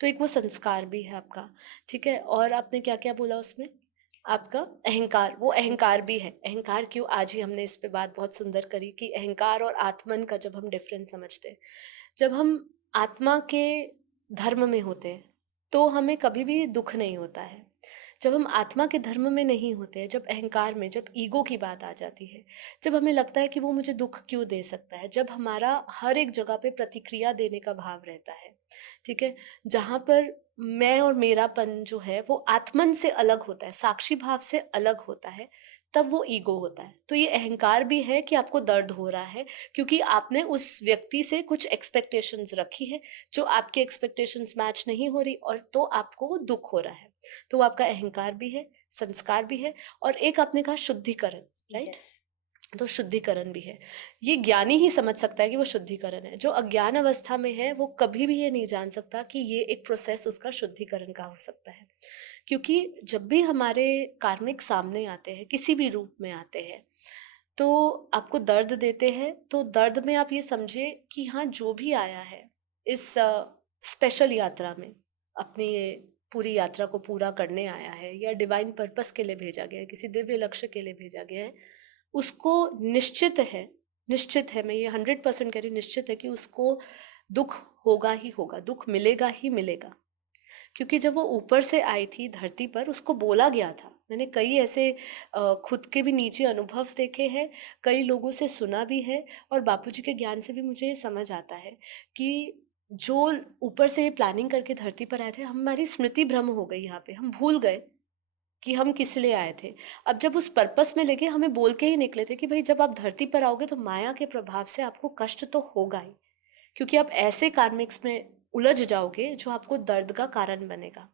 तो एक वो संस्कार भी है आपका, ठीक है? और आपने क्या क्या बोला उसमें, आपका अहंकार, वो अहंकार भी है। अहंकार क्यों, आज ही हमने इस पे बात बहुत सुंदर करी कि अहंकार और आत्मन का जब हम डिफरेंस समझते हैं, जब हम आत्मा के धर्म में होते हैं तो हमें कभी भी दुख नहीं होता है। जब हम आत्मा के धर्म में नहीं होते हैं, जब अहंकार में, जब ईगो की बात आ जाती है, जब हमें लगता है कि वो मुझे दुख क्यों दे सकता है, जब हमारा हर एक जगह पे प्रतिक्रिया देने का भाव रहता है, ठीक है, जहाँ पर मैं और मेरापन जो है वो आत्मन से अलग होता है, साक्षी भाव से अलग होता है, तब वो ईगो होता है। तो ये अहंकार भी है कि आपको दर्द हो रहा है क्योंकि आपने उस व्यक्ति से कुछ एक्सपेक्टेशंस रखी है, जो आपके एक्सपेक्टेशंस मैच नहीं हो रही, और तो आपको वो दुख हो रहा है। तो वो आपका अहंकार भी है, संस्कार भी है। और एक आपने कहा शुद्धिकरण, राइट? यस। तो शुद्धिकरण भी है। ये ज्ञानी ही समझ सकता है कि वो शुद्धिकरण है। जो अज्ञान अवस्था में है वो कभी भी ये नहीं जान सकता कि ये एक प्रोसेस उसका शुद्धिकरण का हो सकता है। क्योंकि जब भी हमारे कार्मिक सामने आते हैं, किसी भी रूप में आते हैं, तो आपको दर्द देते हैं, तो दर्द में आप ये समझे कि हाँ, जो भी आया है इस स्पेशल यात्रा में, अपनी ये पूरी यात्रा को पूरा करने आया है या डिवाइन पर्पस के लिए भेजा गया है, किसी दिव्य लक्ष्य के लिए भेजा गया है, उसको निश्चित है, मैं ये 100% कह रही हूँ, निश्चित है कि उसको दुख होगा ही होगा, दुख मिलेगा ही मिलेगा। क्योंकि जब वो ऊपर से आई थी धरती पर, उसको बोला गया था। मैंने कई ऐसे खुद के भी निजी अनुभव देखे हैं, कई लोगों से सुना भी है, और बापूजी के ज्ञान से भी मुझे ये समझ आता है कि जो ऊपर से ये प्लानिंग करके धरती पर आए थे, हमारी स्मृति भ्रम हो गई यहाँ पे, हम भूल गए कि हम किस लिए आए थे। अब जब उस पर्पस में लेके हमें बोल के ही निकले थे कि भाई जब आप धरती पर आओगे तो माया के प्रभाव से आपको कष्ट तो होगा ही, क्योंकि आप ऐसे कार्मिक्स में उलझ जाओगे जो आपको दर्द का कारण बनेगा।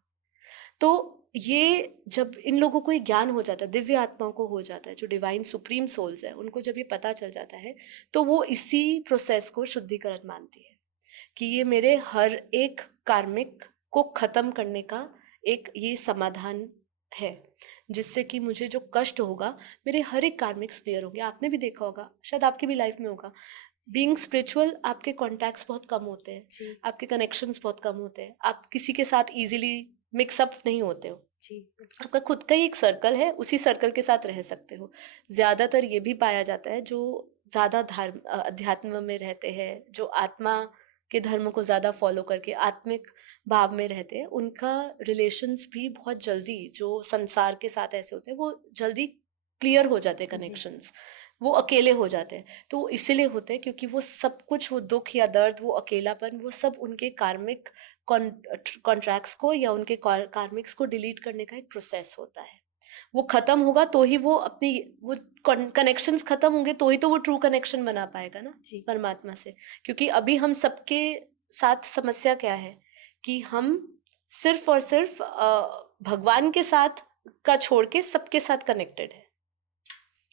तो ये जब इन लोगों को ये ज्ञान हो जाता है, दिव्य आत्माओं को हो जाता है, जो डिवाइन सुप्रीम सोल्स है, उनको जब ये पता चल जाता है, तो वो इसी प्रोसेस को शुद्धिकरण मानती है कि ये मेरे हर एक कार्मिक को खत्म करने का एक ये समाधान है, जिससे कि मुझे जो कष्ट होगा, मेरे हर एक कार्मिक्स क्लियर होंगे। आपने भी देखा होगा, शायद आपकी भी लाइफ में होगा, बीइंग स्पिरिचुअल आपके कॉन्टैक्ट्स बहुत कम होते हैं जी, आपके कनेक्शंस बहुत कम होते हैं, आप किसी के साथ इजीली मिक्सअप नहीं होते हो जी, आपका खुद का ही एक सर्कल है, उसी सर्कल के साथ रह सकते हो। ज़्यादातर ये भी पाया जाता है जो ज़्यादा अध्यात्म में रहते हैं, जो आत्मा के धर्म को ज़्यादा फॉलो करके आत्मिक भाव में रहते हैं, उनका रिलेशंस भी बहुत जल्दी, जो संसार के साथ ऐसे होते हैं, वो जल्दी क्लियर हो जाते हैं कनेक्शंस, वो अकेले हो जाते हैं। तो वो इसीलिए होते हैं क्योंकि वो सब कुछ, वो दुख या दर्द, वो अकेलापन, वो सब उनके कार्मिक कॉन्ट्रैक्ट्स को या उनके कार्मिक्स को डिलीट करने का एक प्रोसेस होता है। वो खत्म होगा तो ही वो अपनी, वो कनेक्शंस खत्म होंगे तो ही तो वो ट्रू कनेक्शन बना पाएगा ना जी, परमात्मा से। क्योंकि अभी हम सबके साथ समस्या क्या है कि हम सिर्फ और सिर्फ भगवान के साथ का छोड़ के सबके साथ कनेक्टेड है,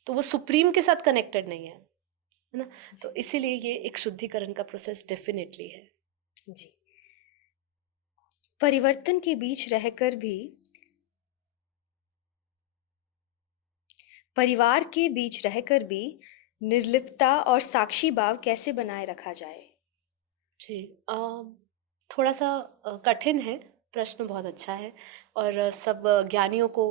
तो वो सुप्रीम के साथ कनेक्टेड नहीं है ना। तो इसीलिए ये एक शुद्धिकरण का प्रोसेस डेफिनेटली है जी। परिवर्तन के बीच रहकर भी, परिवार के बीच रहकर भी निर्लिप्तता और साक्षी भाव कैसे बनाए रखा जाए? जी, थोड़ा सा कठिन है, प्रश्न बहुत अच्छा है, और सब ज्ञानियों को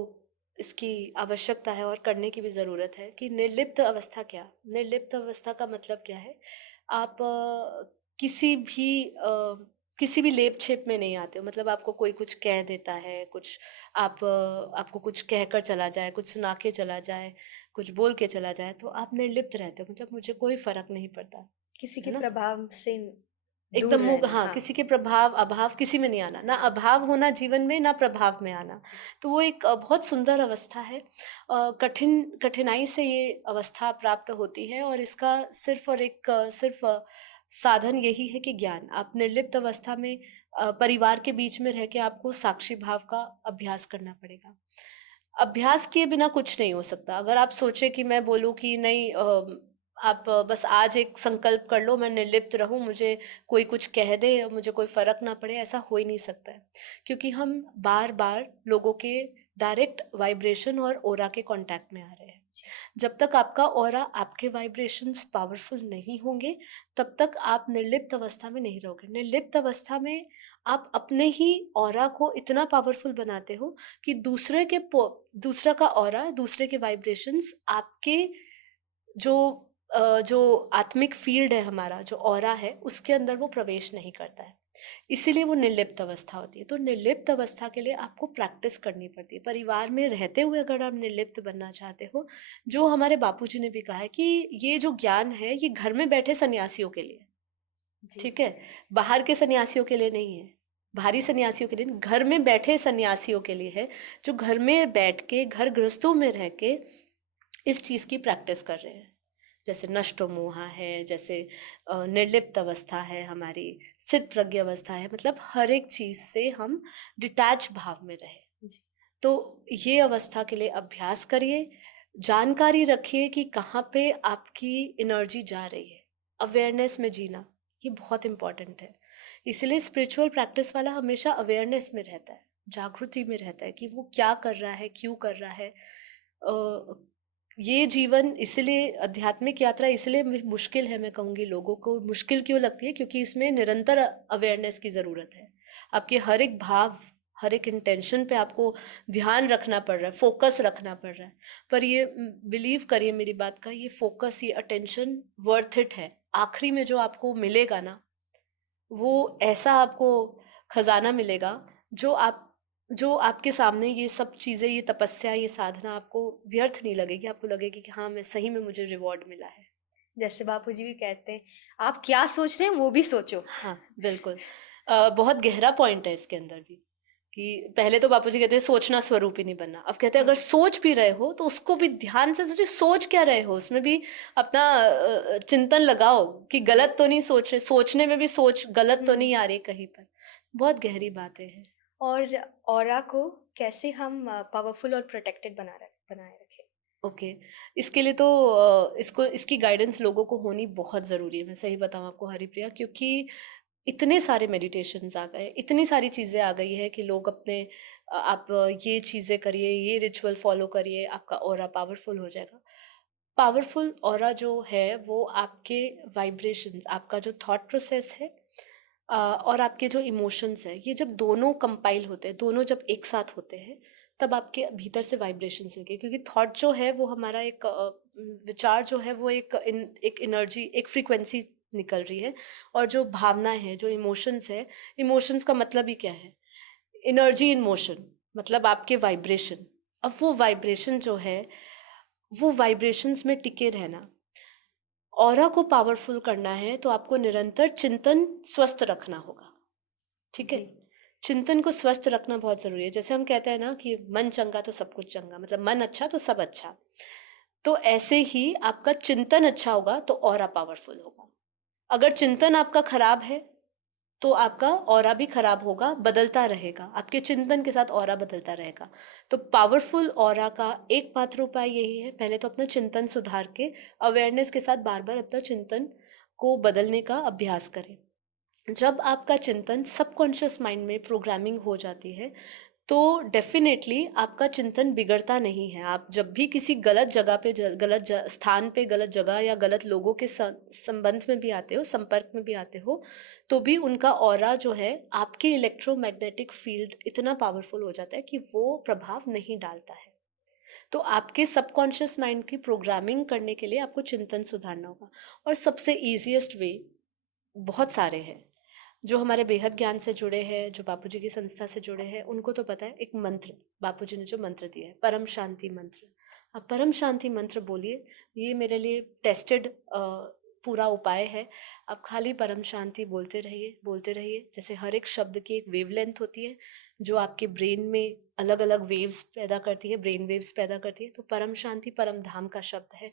इसकी आवश्यकता है और करने की भी ज़रूरत है कि निर्लिप्त अवस्था क्या, निर्लिप्त अवस्था का मतलब क्या है। आप किसी भी किसी भी लेप छेप में नहीं आते हो, मतलब आपको कोई कुछ कह देता है, कुछ आपको कुछ कहकर चला जाए, कुछ सुना के चला जाए, कुछ बोल के चला जाए, तो आप निर्लिप्त रहते हो, मतलब मुझे कोई फर्क नहीं पड़ता, किसी के है ना। प्रभाव से दूर एकदम मुँह, रहना, हाँ, हाँ। किसी के प्रभाव अभाव किसी में नहीं आना, ना अभाव होना जीवन में, ना प्रभाव में आना। तो वो एक बहुत सुंदर अवस्था है। कठिनाई से ये अवस्था प्राप्त होती है, और इसका सिर्फ और एक सिर्फ साधन यही है कि ज्ञान। आप निर्लिप्त अवस्था में परिवार के बीच में रह के आपको साक्षी भाव का अभ्यास करना पड़ेगा। अभ्यास किए बिना कुछ नहीं हो सकता। अगर आप सोचे कि मैं बोलूँ कि नहीं, आप बस आज एक संकल्प कर लो, मैं निर्लिप्त रहूं, मुझे कोई कुछ कह दे, मुझे कोई फर्क ना पड़े, ऐसा हो ही नहीं सकता है। क्योंकि हम बार बार लोगों के डायरेक्ट वाइब्रेशन और ओरा के कांटेक्ट में आ रहे हैं। जब तक आपका ओरा, आपके वाइब्रेशंस पावरफुल नहीं होंगे, तब तक आप निर्लिप्त अवस्था में नहीं रहोगे। निर्लिप्त अवस्था में आप अपने ही ओरा को इतना पावरफुल बनाते हो कि दूसरा का ऑरा, दूसरे के वाइब्रेशंस आपके जो आत्मिक फील्ड है, हमारा जो ऑरा है, उसके अंदर वो प्रवेश नहीं करता है। इसीलिए वो निर्लिप्त अवस्था होती है। तो निर्लिप्त अवस्था के लिए आपको प्रैक्टिस करनी पड़ती है। परिवार में रहते हुए अगर आप निर्लिप्त बनना चाहते हो, जो हमारे बापूजी ने भी कहा है कि ये जो ज्ञान है, ये घर में बैठे सन्यासियों के लिए, ठीक है, बाहर के सन्यासियों के लिए नहीं है, बाहरी सन्यासियों के लिए, घर में बैठे सन्यासियों के लिए है, जो घर में बैठ के, घर गृहस्थों में रह के इस चीज़ की प्रैक्टिस कर रहे हैं। जैसे नष्टो मोहा है, जैसे निर्लिप्त अवस्था है, हमारी स्थित प्रज्ञ अवस्था है, मतलब हर एक चीज़ से हम डिटैच भाव में रहे। तो ये अवस्था के लिए अभ्यास करिए, जानकारी रखिए कि कहाँ पे आपकी एनर्जी जा रही है। अवेयरनेस में जीना ये बहुत इम्पोर्टेंट है। इसलिए स्पिरिचुअल प्रैक्टिस वाला हमेशा अवेयरनेस में रहता है, जागृति में रहता है कि वो क्या कर रहा है, क्यों कर रहा है। ये जीवन इसलिए, आध्यात्मिक यात्रा इसलिए मुश्किल है, मैं कहूँगी लोगों को मुश्किल क्यों लगती है, क्योंकि इसमें निरंतर अवेयरनेस की ज़रूरत है। आपके हर एक भाव, हर एक इंटेंशन पे आपको ध्यान रखना पड़ रहा है, फोकस रखना पड़ रहा है। पर ये बिलीव करिए मेरी बात का, ये फोकस, ये अटेंशन वर्थ इट है। आखिरी में जो आपको मिलेगा ना, वो ऐसा आपको खजाना मिलेगा जो आपके सामने ये सब चीज़ें, ये तपस्या, ये साधना आपको व्यर्थ नहीं लगेगी। आपको लगेगी कि हाँ, मैं सही में, मुझे रिवॉर्ड मिला है। जैसे बापू जी भी कहते हैं, आप क्या सोच रहे हैं वो भी सोचो। हाँ, बिल्कुल। बहुत गहरा पॉइंट है इसके अंदर भी, कि पहले तो बापूजी कहते हैं सोचना स्वरूप ही नहीं बनना। अब कहते हैं अगर सोच भी रहे हो तो उसको भी ध्यान से सोचिए, सोच क्या रहे हो, उसमें भी अपना चिंतन लगाओ कि गलत तो नहीं सोच रहे, सोचने में भी सोच गलत तो नहीं आ रही कहीं पर। बहुत गहरी बातें हैं। और ऑरा को कैसे हम पावरफुल और प्रोटेक्टेड बनाए रखें? ओके, इसके लिए तो इसकी गाइडेंस लोगों को होनी बहुत ज़रूरी है। मैं सही बताऊँ आपको हरिप्रिया, क्योंकि इतने सारे मेडिटेशंस आ गए, इतनी सारी चीज़ें आ गई है कि लोग अपने आप ये चीज़ें करिए, ये रिचुअल फॉलो करिए, आपका ऑरा पावरफुल हो जाएगा। पावरफुल ऑरा जो है वो आपके वाइब्रेशंस, आपका जो थॉट प्रोसेस है और आपके जो इमोशंस है, ये जब दोनों कंपाइल होते हैं, दोनों जब एक साथ होते हैं, तब आपके भीतर से वाइब्रेशंस होंगे। क्योंकि थॉट जो है वो हमारा एक विचार जो है वो एक एनर्जी, एक फ्रीक्वेंसी निकल रही है। और जो भावना है, जो इमोशंस है, इमोशंस का मतलब ही क्या है? एनर्जी इन मोशन, मतलब आपके वाइब्रेशन। अब वो वाइब्रेशन जो है, वो वाइब्रेशंस में टिके रहना। ऑरा को पावरफुल करना है तो आपको निरंतर चिंतन स्वस्थ रखना होगा। ठीक है, जी। चिंतन को स्वस्थ रखना बहुत जरूरी है। जैसे हम कहते हैं ना कि मन चंगा तो सब कुछ चंगा, मतलब मन अच्छा तो सब अच्छा। तो ऐसे ही आपका चिंतन अच्छा होगा तो ऑरा पावरफुल होगा। अगर चिंतन आपका खराब है तो आपका ऑरा भी खराब होगा, बदलता रहेगा, आपके चिंतन के साथ ऑरा बदलता रहेगा। तो पावरफुल ऑरा का एकमात्र उपाय यही है, पहले तो अपना चिंतन सुधार के अवेयरनेस के साथ बार बार अपना चिंतन को बदलने का अभ्यास करें। जब आपका चिंतन सबकॉन्शियस माइंड में प्रोग्रामिंग हो जाती है तो डेफिनेटली आपका चिंतन बिगड़ता नहीं है। आप जब भी किसी गलत जगह पे, स्थान पे, गलत जगह या गलत लोगों के संबंध में भी आते हो, संपर्क में भी आते हो, तो भी उनका ऑरा जो है, आपके इलेक्ट्रोमैग्नेटिक फील्ड इतना पावरफुल हो जाता है कि वो प्रभाव नहीं डालता है। तो आपके सबकॉन्शियस माइंड की प्रोग्रामिंग करने के लिए आपको चिंतन सुधारना होगा। और सबसे ईजिएस्ट वे, बहुत सारे हैं जो हमारे बेहद ज्ञान से जुड़े हैं, जो बापूजी की संस्था से जुड़े हैं, उनको तो पता है। एक मंत्र, बापूजी ने जो मंत्र दिया है, परम शांति मंत्र। आप परम शांति मंत्र बोलिए, ये मेरे लिए टेस्टेड पूरा उपाय है। आप खाली परम शांति बोलते रहिए, बोलते रहिए। जैसे हर एक शब्द की एक वेवलेंथ होती है जो आपके ब्रेन में अलग अलग वेव्स पैदा करती है, ब्रेन वेव्स पैदा करती है। तो परम शांति परम धाम का शब्द है,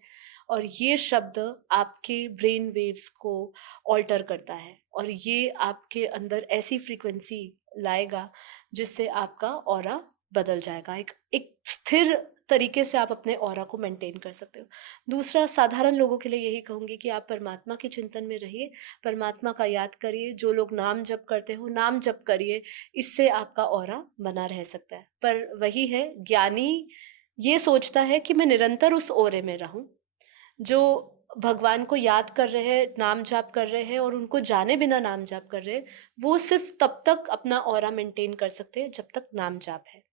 और ये शब्द आपके ब्रेन वेव्स को ऑल्टर करता है, और ये आपके अंदर ऐसी फ्रीक्वेंसी लाएगा जिससे आपका ऑरा बदल जाएगा। एक स्थिर तरीके से आप अपने ऑरा को मेंटेन कर सकते हो। दूसरा, साधारण लोगों के लिए यही कहूँगी कि आप परमात्मा के चिंतन में रहिए, परमात्मा का याद करिए। जो लोग नाम जप करते हो, नाम जप करिए, इससे आपका ऑरा बना रह सकता है। पर वही है, ज्ञानी ये सोचता है कि मैं निरंतर उस ओरे में रहूं। जो भगवान को याद कर रहे हैं, नाम जाप कर रहे हैं और उनको जाने बिना नाम जाप कर रहे हैं, वो सिर्फ तब तक अपना ऑरा मेंटेन कर सकते हैं जब तक नाम जाप है।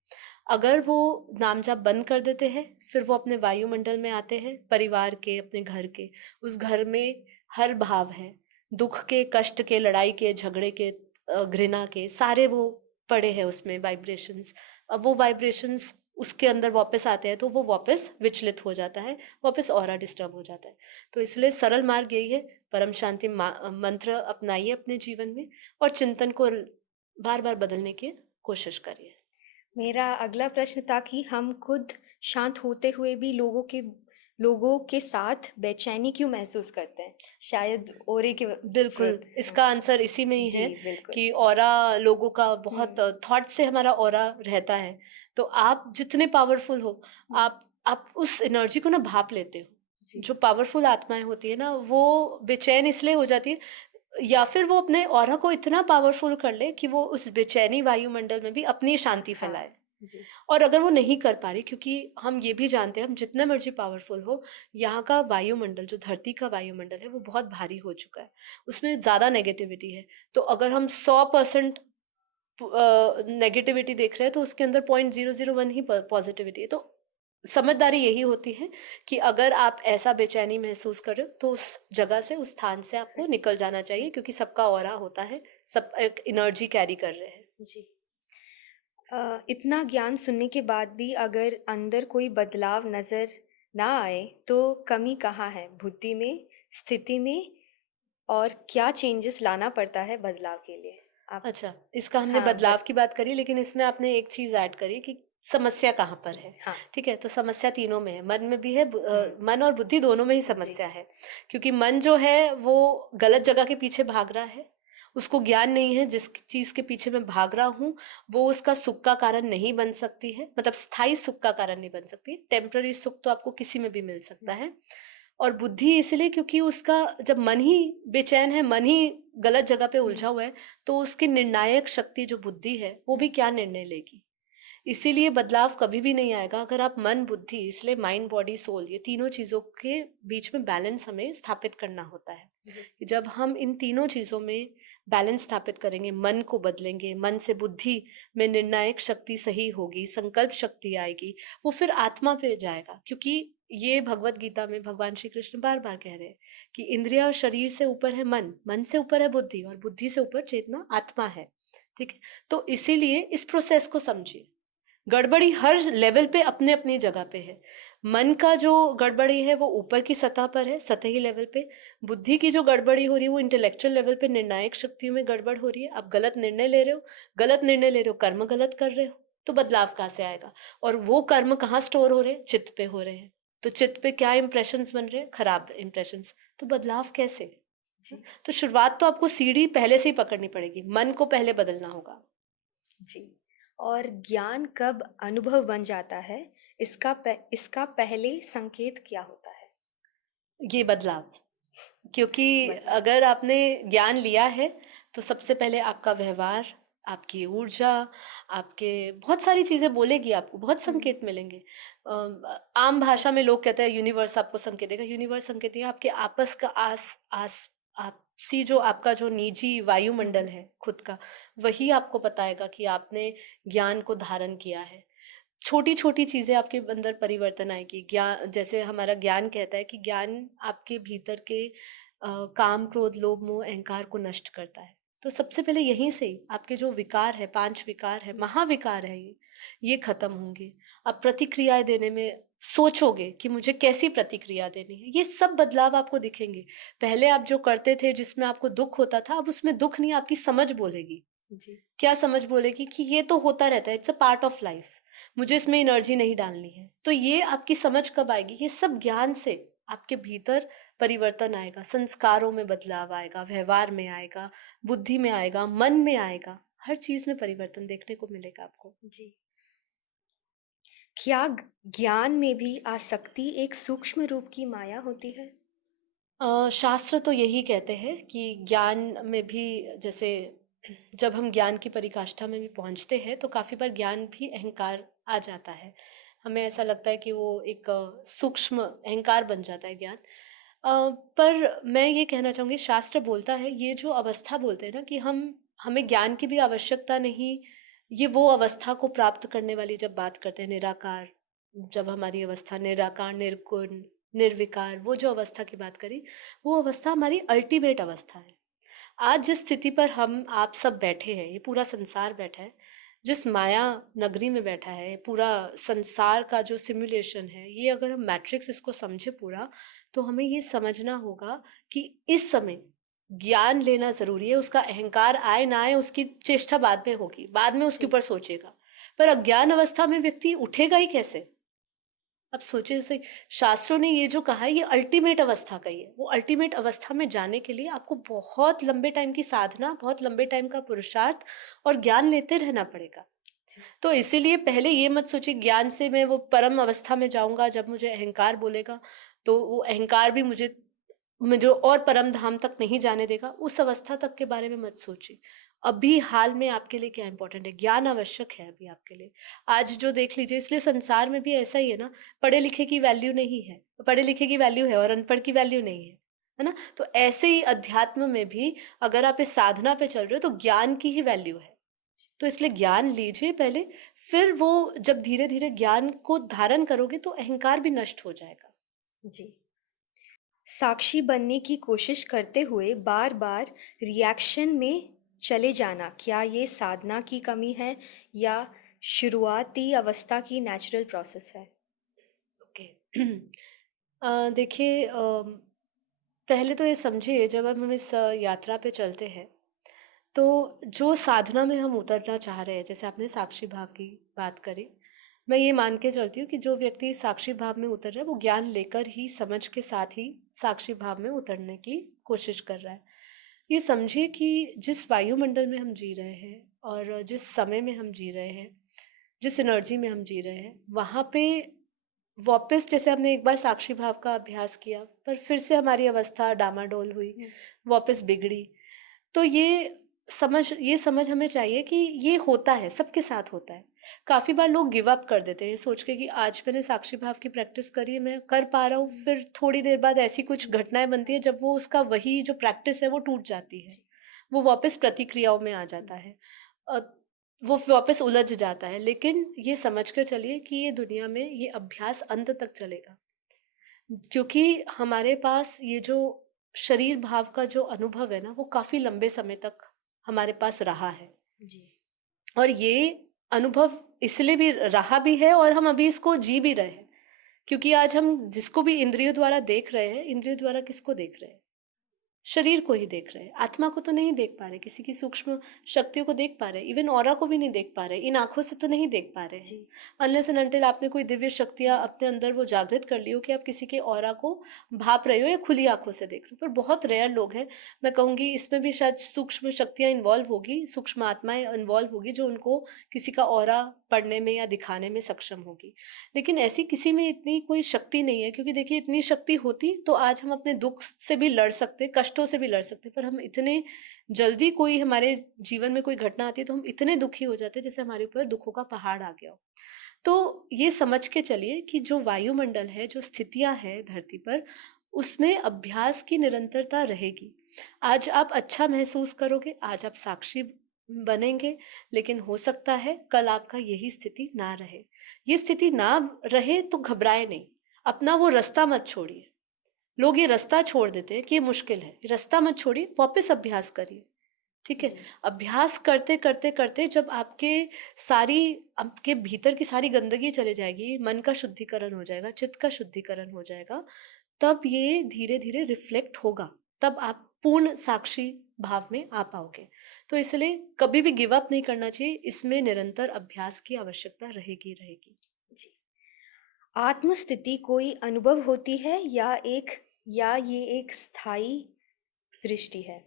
अगर वो नाम जाप बंद कर देते हैं, फिर वो अपने वायुमंडल में आते हैं, परिवार के, अपने घर के। उस घर में हर भाव है, दुख के, कष्ट के, लड़ाई के, झगड़े के, घृणा के, सारे वो पड़े हैं उसमें वाइब्रेशंस। अब वो वाइब्रेशंस उसके अंदर वापस आते हैं तो वो वापस विचलित हो जाता है, वापस ऑरा डिस्टर्ब हो जाता है। तो इसलिए सरल मार्ग यही है, परम शांति मंत्र अपनाइए अपने जीवन में, और चिंतन को बार बार बदलने की कोशिश करिए। मेरा अगला प्रश्न था कि हम खुद शांत होते हुए भी लोगों के साथ बेचैनी क्यों महसूस करते हैं? शायद ओरे के बिल्कुल, इसका आंसर इसी में ही जी है बिल्कुल। कि ऑरा लोगों का बहुत थॉट से हमारा ऑरा रहता है। तो आप जितने पावरफुल हो, आप आप उस एनर्जी को ना भाप लेते हो। जी। जो पावरफुल आत्माएं होती है ना, वो बेचैन इसलिए हो जाती है, या फिर वो अपने ऑरा को इतना पावरफुल कर ले कि वो उस बेचैनी वायुमंडल में भी अपनी शांति हाँ। फैलाए। जी। और अगर वो नहीं कर पा रही, क्योंकि हम ये भी जानते हैं, हम जितना मर्जी पावरफुल हो, यहाँ का वायुमंडल, जो धरती का वायुमंडल है, वो बहुत भारी हो चुका है, उसमें ज़्यादा नेगेटिविटी है। तो अगर हम 100% नेगेटिविटी देख रहे हैं, तो उसके अंदर 0.001 ही पॉजिटिविटी है। तो समझदारी यही होती है कि अगर आप ऐसा बेचैनी महसूस कर रहे हो, तो उस जगह से, उस स्थान से आपको निकल जाना चाहिए, क्योंकि सबका ऑरा होता है, सब एक एनर्जी कैरी कर रहे हैं। जी। इतना ज्ञान सुनने के बाद भी अगर अंदर कोई बदलाव नज़र ना आए, तो कमी कहाँ है? बुद्धि में, स्थिति में, और क्या चेंजेस लाना पड़ता है बदलाव के लिए? आप अच्छा, इसका हमने हाँ, बदलाव की बात करी, लेकिन इसमें आपने एक चीज़ ऐड करी कि समस्या कहाँ पर है। हाँ। ठीक है, तो समस्या तीनों में है, मन में भी है, हुँ। मन और बुद्धि दोनों में ही जी। समस्या है। क्योंकि मन जो है वो गलत जगह के पीछे भाग रहा है, उसको ज्ञान नहीं है जिस चीज़ के पीछे मैं भाग रहा हूँ, वो उसका सुख का कारण नहीं बन सकती है, मतलब स्थायी सुख का कारण नहीं बन सकती। टेम्पररी सुख तो आपको किसी में भी मिल सकता है। और बुद्धि इसलिए क्योंकि उसका जब मन ही बेचैन है, मन ही गलत जगह पे उलझा हुआ है, तो उसकी निर्णायक शक्ति जो बुद्धि है, वो भी क्या निर्णय लेगी। इसीलिए बदलाव कभी भी नहीं आएगा अगर आप मन बुद्धि, इसलिए माइंड बॉडी सोल, ये तीनों चीज़ों के बीच में बैलेंस हमें स्थापित करना होता है। कि जब हम इन तीनों चीज़ों में बैलेंस स्थापित करेंगे, मन को बदलेंगे, मन से बुद्धि में निर्णायक शक्ति सही होगी, संकल्प शक्ति आएगी, वो फिर आत्मा पे जाएगा। क्योंकि ये भगवत गीता में भगवान श्री कृष्ण बार बार कह रहे हैं कि इंद्रिया और शरीर से ऊपर है मन, मन से ऊपर है बुद्धि, और बुद्धि से ऊपर चेतना आत्मा है। ठीक है, तो इसीलिए इस प्रोसेस को समझिए। गड़बड़ी हर लेवल पे अपने अपनी जगह पे है। मन का जो गड़बड़ी है वो ऊपर की सतह पर है, सतही लेवल पे। बुद्धि की जो गड़बड़ी हो रही है वो इंटेलेक्चुअल लेवल पे, निर्णायक शक्तियों में गड़बड़ हो रही है। आप गलत निर्णय ले रहे हो, गलत निर्णय ले रहे हो, कर्म गलत कर रहे हो, तो बदलाव कहाँ से आएगा? और वो कर्म कहाँ स्टोर हो रहे हैं? चित्त पे हो रहे हैं। तो चित्त पे क्या इंप्रेशंस बन रहे हैं? खराब इंप्रेशंस। तो बदलाव कैसे? जी। तो शुरुआत तो आपको सीढ़ी पहले से ही पकड़नी पड़ेगी, मन को पहले बदलना होगा। जी। और ज्ञान कब अनुभव बन जाता है? इसका पहले संकेत क्या होता है? ये बदलाव, क्योंकि मतलब अगर आपने ज्ञान लिया है, तो सबसे पहले आपका व्यवहार, आपकी ऊर्जा, आपके बहुत सारी चीज़ें बोलेगी, आपको बहुत संकेत मिलेंगे। आम भाषा में लोग कहते हैं यूनिवर्स आपको संकेत देगा। यूनिवर्स संकेत नहीं, आपके आपस का आस आस आपसी जो आपका जो निजी वायुमंडल है खुद का, वही आपको बताएगा कि आपने ज्ञान को धारण किया है। छोटी छोटी चीजें आपके अंदर परिवर्तन आएगी। ज्ञान, जैसे हमारा ज्ञान कहता है कि ज्ञान आपके भीतर के काम क्रोध लोभ मोह अहंकार को नष्ट करता है। तो सबसे पहले यहीं से ही आपके जो विकार है, 5 विकार है, महाविकार है, ये खत्म होंगे। आप प्रतिक्रियाएं देने में सोचोगे कि मुझे कैसी प्रतिक्रिया देनी है, ये सब बदलाव आपको दिखेंगे। पहले आप जो करते थे जिसमें आपको दुख होता था, अब उसमें दुख नहीं, आपकी समझ बोलेगी। जी। क्या समझ बोलेगी कि ये तो होता रहता है, it's a part of life, मुझे इसमें एनर्जी नहीं डालनी है। तो ये आपकी समझ कब आएगी? ये सब ज्ञान से आपके भीतर परिवर्तन आएगा, संस्कारों में बदलाव आएगा, व्यवहार में आएगा, बुद्धि में आएगा, मन में आएगा, हर चीज में परिवर्तन देखने को मिलेगा आपको। जी। क्या ज्ञान में भी आसक्ति एक सूक्ष्म रूप की माया होती है? शास्त्र तो यही कहते हैं कि ज्ञान में भी, जैसे जब हम ज्ञान की पराकाष्ठा में भी पहुंचते हैं, तो काफ़ी बार ज्ञान भी अहंकार आ जाता है। हमें ऐसा लगता है कि वो एक सूक्ष्म अहंकार बन जाता है ज्ञान। पर मैं ये कहना चाहूँगी, शास्त्र बोलता है, ये जो अवस्था बोलते हैं ना कि हमें ज्ञान की भी आवश्यकता नहीं, ये वो अवस्था को प्राप्त करने वाली जब बात करते हैं निराकार, जब हमारी अवस्था निराकार, निर्गुण, निर्विकार, वो जो अवस्था की बात करी, वो अवस्था हमारी अल्टीमेट अवस्था है। आज जिस स्थिति पर हम आप सब बैठे हैं, ये पूरा संसार बैठा है, जिस माया नगरी में बैठा है, पूरा संसार का जो सिमुलेशन है, ये अगर हम मैट्रिक्स इसको समझे पूरा, तो हमें ये समझना होगा कि इस समय ज्ञान लेना जरूरी है। उसका अहंकार आए ना आए, उसकी चेष्टा बाद में होगी, बाद में उसके जी। ऊपर सोचेगा। पर अज्ञान अवस्था में व्यक्ति उठेगा ही कैसे? अब सोचे, जैसे शास्त्रों ने ये जो कहा है, ये अल्टीमेट अवस्था का ही है। वो अल्टीमेट अवस्था में जाने के लिए आपको बहुत लंबे टाइम की साधना, बहुत लंबे टाइम का पुरुषार्थ और ज्ञान लेते रहना पड़ेगा। जी। तो इसीलिए पहले ये मत सोचिए ज्ञान से मैं वो परम अवस्था में जाऊँगा, जब मुझे अहंकार बोलेगा, तो वो अहंकार भी मुझे और परम धाम तक नहीं जाने देगा, उस अवस्था तक के बारे में मत सोचिए। अभी हाल में आपके लिए क्या इम्पोर्टेंट है? ज्ञान आवश्यक है अभी आपके लिए। आज जो देख लीजिए, इसलिए संसार में भी ऐसा ही है ना, पढ़े-लिखे की वैल्यू नहीं है। पढ़े-लिखे की वैल्यू है और अनपढ़ की वैल्यू नहीं है ना? तो ऐसे ही अध्यात्म में भी अगर आप इस साधना पे चल रहे हो, तो ज्ञान की ही वैल्यू है। तो इसलिए ज्ञान लीजिए पहले, फिर वो जब धीरे-धीरे ज्ञान को धारण करोगे तो अहंकार भी नष्ट हो जाएगा। जी। साक्षी बनने की कोशिश करते हुए बार-बार रिएक्शन में चले जाना, क्या ये साधना की कमी है या शुरुआती अवस्था की नेचुरल प्रोसेस है? ओके। देखिए, पहले तो ये समझिए, जब हम इस यात्रा पे चलते हैं, तो जो साधना में हम उतरना चाह रहे हैं, जैसे आपने साक्षी भाव की बात करी, मैं ये मान के चलती हूँ कि जो व्यक्ति साक्षी भाव में उतर रहा है, वो ज्ञान लेकर ही, समझ के साथ ही साक्षी भाव में उतरने की कोशिश कर रहा है। ये समझिए कि जिस वायुमंडल में हम जी रहे हैं और जिस समय में हम जी रहे हैं, जिस एनर्जी में हम जी रहे हैं, वहाँ पे वापस जैसे हमने एक बार साक्षी भाव का अभ्यास किया, पर फिर से हमारी अवस्था डामाडोल हुई, वापस बिगड़ी। तो ये समझ हमें चाहिए कि ये होता है, सबके साथ होता है। काफ़ी बार लोग गिव अप कर देते हैं सोच के कि आज मैंने साक्षी भाव की प्रैक्टिस करी है, मैं कर पा रहा हूँ, फिर थोड़ी देर बाद ऐसी कुछ घटनाएँ बनती हैं जब वो उसका वही जो प्रैक्टिस है वो टूट जाती है। वो वापस प्रतिक्रियाओं में आ जाता है। अ, वो वापस उलझ जाता है। लेकिन ये समझ कर चलिए कि ये दुनिया में ये अभ्यास अंत तक चलेगा। क्योंकि हमारे पास ये जो शरीर भाव का जो अनुभव है ना, वो काफ़ी लंबे समय तक हमारे पास रहा है। जी। और ये अनुभव इसलिए भी रहा भी है और हम अभी इसको जी भी रहे हैं। क्योंकि आज हम जिसको भी इंद्रियों द्वारा देख रहे हैं, इंद्रियों द्वारा किसको देख रहे हैं? शरीर को ही देख रहे हैं, आत्मा को तो नहीं देख पा रहे, किसी की सूक्ष्म शक्तियों को देख पा रहे, इवन ऑरा को भी नहीं देख पा रहे, इन आँखों से तो नहीं देख पा रहे हैं। जी। अनलेस एंड अनटिल आपने कोई दिव्य शक्तियाँ अपने अंदर वो जागृत कर ली हो कि आप किसी के ऑरा को भाँप रहे हो या खुली आँखों से देख रहे हो। पर बहुत रेयर लोग हैं, मैं कहूँगी इसमें भी शायद सूक्ष्म शक्तियाँ इन्वॉल्व होगी, सूक्ष्म आत्माएँ इन्वॉल्व होगी जो उनको किसी का ऑरा पढ़ने में या दिखाने में सक्षम होगी। लेकिन ऐसी किसी में इतनी कोई शक्ति नहीं है, क्योंकि देखिए इतनी शक्ति होती तो आज हम अपने दुःख से भी लड़ सकते, कष्टों से भी लड़ सकते, पर हम इतने जल्दी कोई हमारे जीवन में कोई घटना आती है तो हम इतने दुखी हो जाते हैं जैसे हमारे ऊपर दुखों का पहाड़ आ गया हो। तो ये समझ के चलिए कि जो वायुमंडल है, जो स्थितियाँ हैं धरती पर, उसमें अभ्यास की निरंतरता रहेगी। आज आप अच्छा महसूस करोगे, आज आप साक्षी बनेंगे, लेकिन हो सकता है कल आपका यही स्थिति ना रहे। ये स्थिति ना रहे तो घबराएँ नहीं, अपना वो रास्ता मत छोड़िए। लोग ये रास्ता छोड़ देते हैं कि ये मुश्किल है, ये रास्ता मत छोड़िए, वापस अभ्यास करिए, ठीक है? जी। अभ्यास करते, करते, करते जब आपके भीतर की सारी गंदगी चली जाएगी, मन का शुद्धिकरण हो जाएगा, चित्त का शुद्धिकरण हो जाएगा, तब ये धीरे-धीरे रिफ्लेक्ट होगा, तब आप पूर्ण साक्षी भाव में आ पाओगे। तो इसलिए कभी भी गिव अप नहीं करना चाहिए, इसमें निरंतर अभ्यास की आवश्यकता रहेगी, रहेगी। जी। आत्मस्थिति कोई अनुभव होती है या ये एक स्थायी दृष्टि है?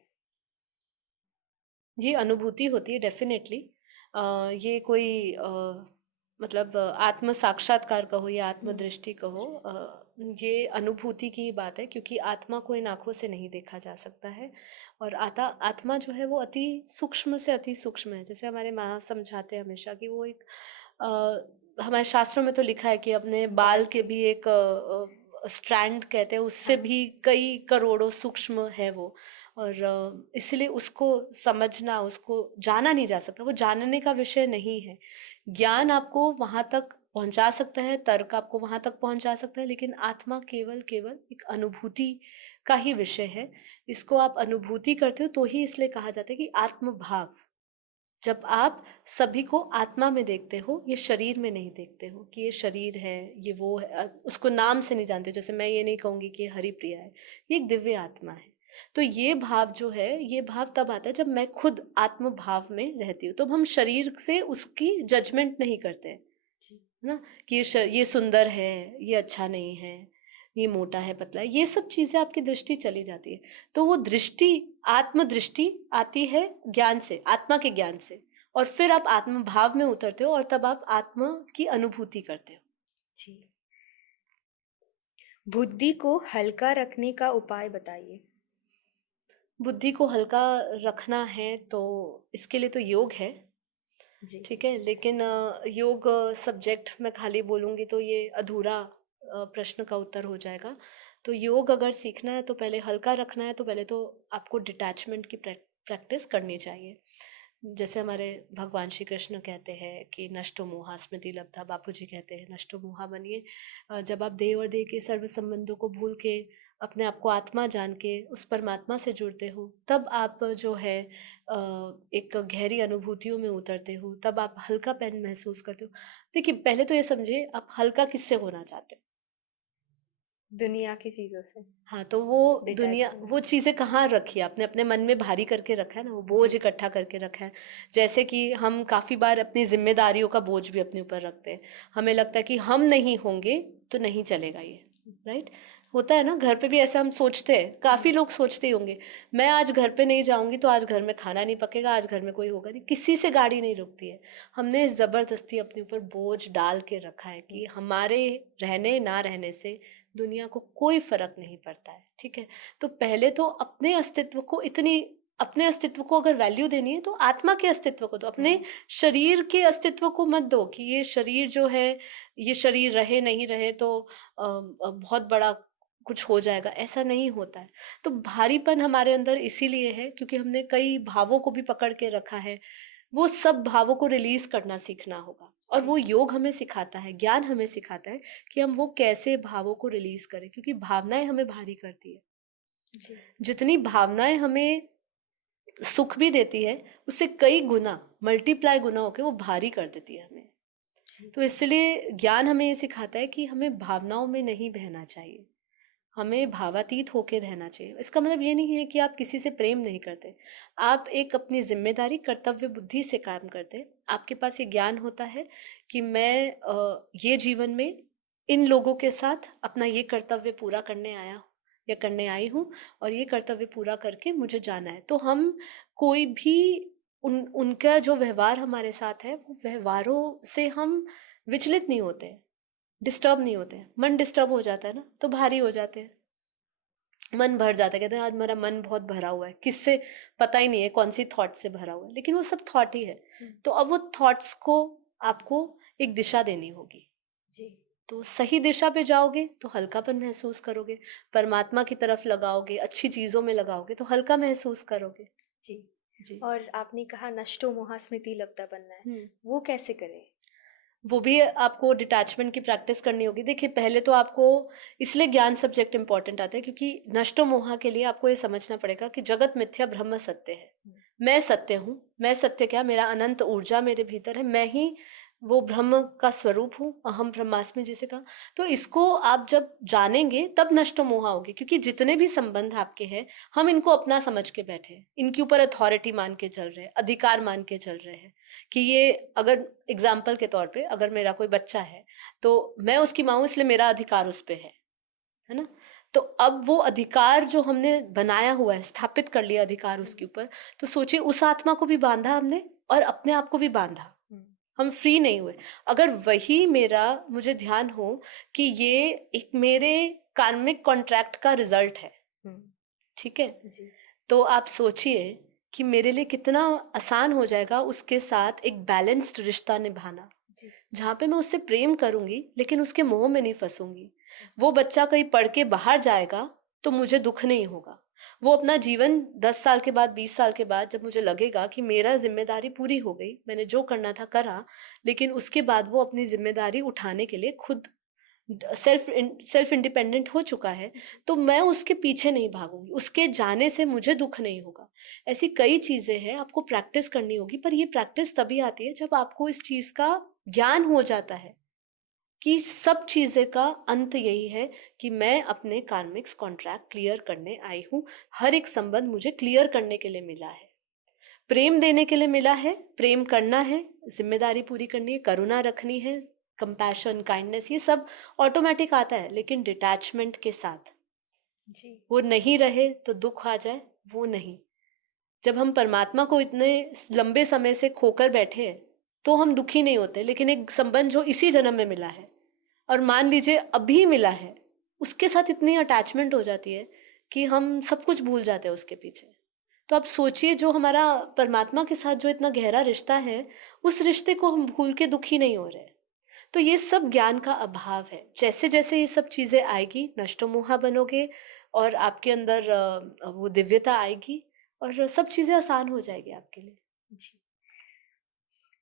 ये अनुभूति होती है डेफ़िनेटली। ये कोई मतलब आत्म साक्षात्कार कहो या आत्मदृष्टि कहो, ये अनुभूति की बात है, क्योंकि आत्मा को इन आँखों से नहीं देखा जा सकता है। और आत्मा जो है वो अति सूक्ष्म से अति सूक्ष्म है। जैसे हमारे माँ समझाते हैं हमेशा कि वो एक हमारे शास्त्रों में तो लिखा है कि अपने बाल के भी एक स्ट्रैंड कहते हैं, उससे हाँ। भी कई करोड़ों सूक्ष्म है वो। और इसलिए उसको समझना, उसको जाना नहीं जा सकता, वो जानने का विषय नहीं है। ज्ञान आपको वहाँ तक पहुँचा सकता है, तर्क आपको वहाँ तक पहुँचा सकता है, लेकिन आत्मा केवल केवल एक अनुभूति का ही विषय है। इसको आप अनुभूति करते हो तो ही इसलिए कहा जाता है कि आत्मभाव। जब आप सभी को आत्मा में देखते हो, ये शरीर में नहीं देखते हो कि ये शरीर है, ये वो है, उसको नाम से नहीं जानते। जैसे मैं ये नहीं कहूँगी कि ये हरिप्रिया है, ये एक दिव्य आत्मा है। तो ये भाव जो है, ये भाव तब आता है जब मैं खुद आत्म भाव में रहती हूँ। तो हम शरीर से उसकी जजमेंट नहीं करते हैं, जी। है ना? कि ये सुंदर है, ये अच्छा नहीं है, ये मोटा है, पतला है, ये सब चीज़ें आपकी दृष्टि चली जाती है। तो वो दृष्टि, आत्म दृष्टि आती है ज्ञान से, आत्मा के ज्ञान से। और फिर आप आत्म भाव में उतरते हो और तब आप आत्मा की अनुभूति करते हो। जी। बुद्धि को हल्का रखने का उपाय बताइए। बुद्धि को हल्का रखना है तो इसके लिए तो योग है, जी। ठीक है, लेकिन योग सब्जेक्ट मैं खाली बोलूँगी तो ये अधूरा प्रश्न का उत्तर हो जाएगा। तो योग अगर सीखना है तो पहले हल्का रखना है तो पहले तो आपको डिटैचमेंट की प्रैक्टिस करनी चाहिए। जैसे हमारे भगवान श्री कृष्ण कहते हैं कि नष्टो मोहा स्मृति लब्धा, बापू जी कहते हैं नष्टो मोहा बनिए। जब आप देह और देह के सर्व संबंधों को भूल के अपने आप को आत्मा जान के उस परमात्मा से जुड़ते हो, तब आप जो है एक गहरी अनुभूतियों में उतरते हो, तब आप हल्कापन महसूस करते हो। देखिए पहले तो ये समझिए आप हल्का किससे होना चाहते हो। दुनिया की चीजों से हाँ, तो वो दुनिया, डिटैचमेंट। वो चीज़ें कहाँ रखी है आपने? अपने मन में भारी करके रखा है ना, वो बोझ जी। इकट्ठा करके रखा है। जैसे कि हम काफ़ी बार अपनी ज़िम्मेदारियों का बोझ भी अपने ऊपर रखते हैं। हमें लगता है कि हम नहीं होंगे तो नहीं चलेगा ये, राइट? होता है ना, घर पे भी ऐसा हम सोचते हैं, काफ़ी लोग सोचते ही होंगे, मैं आज घर पे नहीं जाऊँगी तो आज घर में खाना नहीं पकेगा, आज घर में कोई होगा नहीं, किसी से गाड़ी नहीं रुकती है। हमने ज़बरदस्ती अपने ऊपर बोझ डाल के रखा है कि हमारे रहने ना रहने से दुनिया को कोई फर्क नहीं पड़ता है, ठीक है। तो पहले तो अपने अस्तित्व को इतनी, अपने अस्तित्व को अगर वैल्यू देनी है तो आत्मा के अस्तित्व को दो, अपने शरीर के अस्तित्व को मत दो कि ये शरीर जो है, ये शरीर रहे नहीं रहे तो बहुत बड़ा कुछ हो जाएगा, ऐसा नहीं होता है। तो भारीपन हमारे अंदर इसीलिए है क्योंकि हमने कई भावों को भी पकड़ के रखा है। वो सब भावों को रिलीज करना सीखना होगा और वो योग हमें सिखाता है, ज्ञान हमें सिखाता है कि हम वो कैसे भावों को रिलीज करें, क्योंकि भावनाएं हमें भारी करती है। जी। जितनी भावनाएं हमें सुख भी देती है उससे कई गुना मल्टीप्लाई गुना होकर वो भारी कर देती है हमें। जी। तो इसलिए ज्ञान हमें ये सिखाता है कि हमें भावनाओं में नहीं बहना चाहिए, हमें भावातीत होकर रहना चाहिए। इसका मतलब ये नहीं है कि आप किसी से प्रेम नहीं करते, आप एक अपनी जिम्मेदारी कर्तव्य बुद्धि से काम करते। आपके पास ये ज्ञान होता है कि मैं ये जीवन में इन लोगों के साथ अपना ये कर्तव्य पूरा करने आया हूँ या करने आई हूँ और ये कर्तव्य पूरा करके मुझे जाना है। तो हम कोई भी उनका जो व्यवहार हमारे साथ है वो व्यवहारों से हम विचलित नहीं होते, डिस्टर्ब नहीं होते। मन डिस्टर्ब हो जाता है ना तो भारी हो जाते हैं, मन भर जाता है, कहते हैं आज मेरा मन बहुत भरा हुआ है, किससे पता ही नहीं है कौन सी थॉट से भरा हुआ है, लेकिन वो सब थॉट ही है। तो अब वो थॉट्स को आपको एक दिशा देनी होगी। जी। तो सही दिशा पे जाओगे तो हल्कापन महसूस करोगे, परमात्मा की तरफ लगाओगे, अच्छी चीजों में लगाओगे तो हल्का महसूस करोगे। जी। जी। और आपने कहा नष्टो मोहा स्मृति लब्धा बनना है, हम्म। वो कैसे करें? वो भी आपको डिटैचमेंट की प्रैक्टिस करनी होगी। देखिए पहले तो आपको, इसलिए ज्ञान सब्जेक्ट इंपॉर्टेंट आता है क्योंकि नष्टो मोहा के लिए आपको ये समझना पड़ेगा कि जगत मिथ्या ब्रह्म सत्य है। मैं सत्य हूँ, मैं सत्य क्या, मेरा अनंत ऊर्जा मेरे भीतर है, मैं ही वो ब्रह्म का स्वरूप हूँ, अहम ब्रह्मास्मि जिसे कहा। तो इसको आप जब जानेंगे तब नष्टो मोहा होगी, क्योंकि जितने भी संबंध आपके हैं हम इनको अपना समझ के बैठे हैं, इनके ऊपर अथॉरिटी मान के चल रहे हैं, अधिकार मान के चल रहे हैं कि ये, अगर एग्जाम्पल के तौर पे अगर मेरा कोई बच्चा है तो मैं उसकी माँ हूं इसलिए मेरा अधिकार उस पे है ना। तो अब वो अधिकार जो हमने बनाया हुआ है, स्थापित कर लिया अधिकार उसके ऊपर, तो सोचिए उस आत्मा को भी बांधा हमने और अपने आप को भी बांधा, हम फ्री नहीं हुए। अगर वही मेरा, मुझे ध्यान हो कि ये एक मेरे कार्मिक कॉन्ट्रैक्ट का रिजल्ट है, ठीक है, जी। तो आप सोचिए कि मेरे लिए कितना आसान हो जाएगा उसके साथ एक बैलेंस्ड रिश्ता निभाना, जहाँ पे मैं उससे प्रेम करूंगी लेकिन उसके मोह में नहीं फंसूंगी। वो बच्चा कहीं पढ़ के बाहर जाएगा तो मुझे दुख नहीं होगा। वो अपना जीवन 10 साल के बाद, 20 साल के बाद, जब मुझे लगेगा कि मेरा जिम्मेदारी पूरी हो गई, मैंने जो करना था करा, लेकिन उसके बाद वो अपनी जिम्मेदारी उठाने के लिए खुद सेल्फ इंडिपेंडेंट हो चुका है, तो मैं उसके पीछे नहीं भागूंगी, उसके जाने से मुझे दुख नहीं होगा। ऐसी कई चीजें हैं, आपको प्रैक्टिस करनी होगी, पर ये प्रैक्टिस तभी आती है जब आपको इस चीज का ज्ञान हो जाता है कि सब चीजें का अंत यही है कि मैं अपने कार्मिक्स कॉन्ट्रैक्ट क्लियर करने आई हूँ। हर एक संबंध मुझे क्लियर करने के लिए मिला है, प्रेम देने के लिए मिला है, प्रेम करना है, जिम्मेदारी पूरी करनी है, करुणा रखनी है, कंपैशन, काइंडनेस, ये सब ऑटोमेटिक आता है, लेकिन डिटैचमेंट के साथ। जी। वो नहीं रहे तो दुख आ जाए, वो नहीं। जब हम परमात्मा को इतने लंबे समय से खोकर बैठे हैं तो हम दुखी नहीं होते, लेकिन एक संबंध जो इसी जन्म में मिला है और मान लीजिए अभी मिला है, उसके साथ इतनी अटैचमेंट हो जाती है कि हम सब कुछ भूल जाते हैं उसके पीछे। तो आप सोचिए, जो हमारा परमात्मा के साथ जो इतना गहरा रिश्ता है, उस रिश्ते को हम भूल के दुखी नहीं हो रहे। तो ये सब ज्ञान का अभाव है। जैसे जैसे ये सब चीजें आएगी, नष्टो मोहा बनोगे और आपके अंदर वो दिव्यता आएगी और सब चीजें आसान हो जाएगी आपके लिए। जी।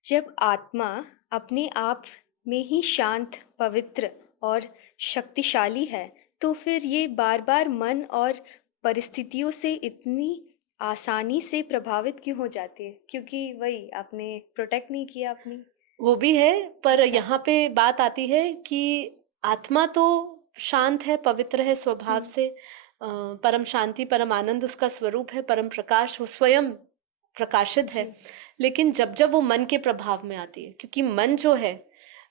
जब आत्मा अपने आप में ही शांत, पवित्र और शक्तिशाली है, तो फिर ये बार बार मन और परिस्थितियों से इतनी आसानी से प्रभावित क्यों हो जाती है? क्योंकि वही आपने प्रोटेक्ट नहीं किया अपनी। वो भी है, पर अच्छा। यहाँ पे बात आती है कि आत्मा तो शांत है, पवित्र है स्वभाव से, परम शांति, परम आनंद उसका स्वरूप है, परम प्रकाश, वो स्वयं प्रकाशित है। जी। लेकिन जब जब वो मन के प्रभाव में आती है, क्योंकि मन जो है,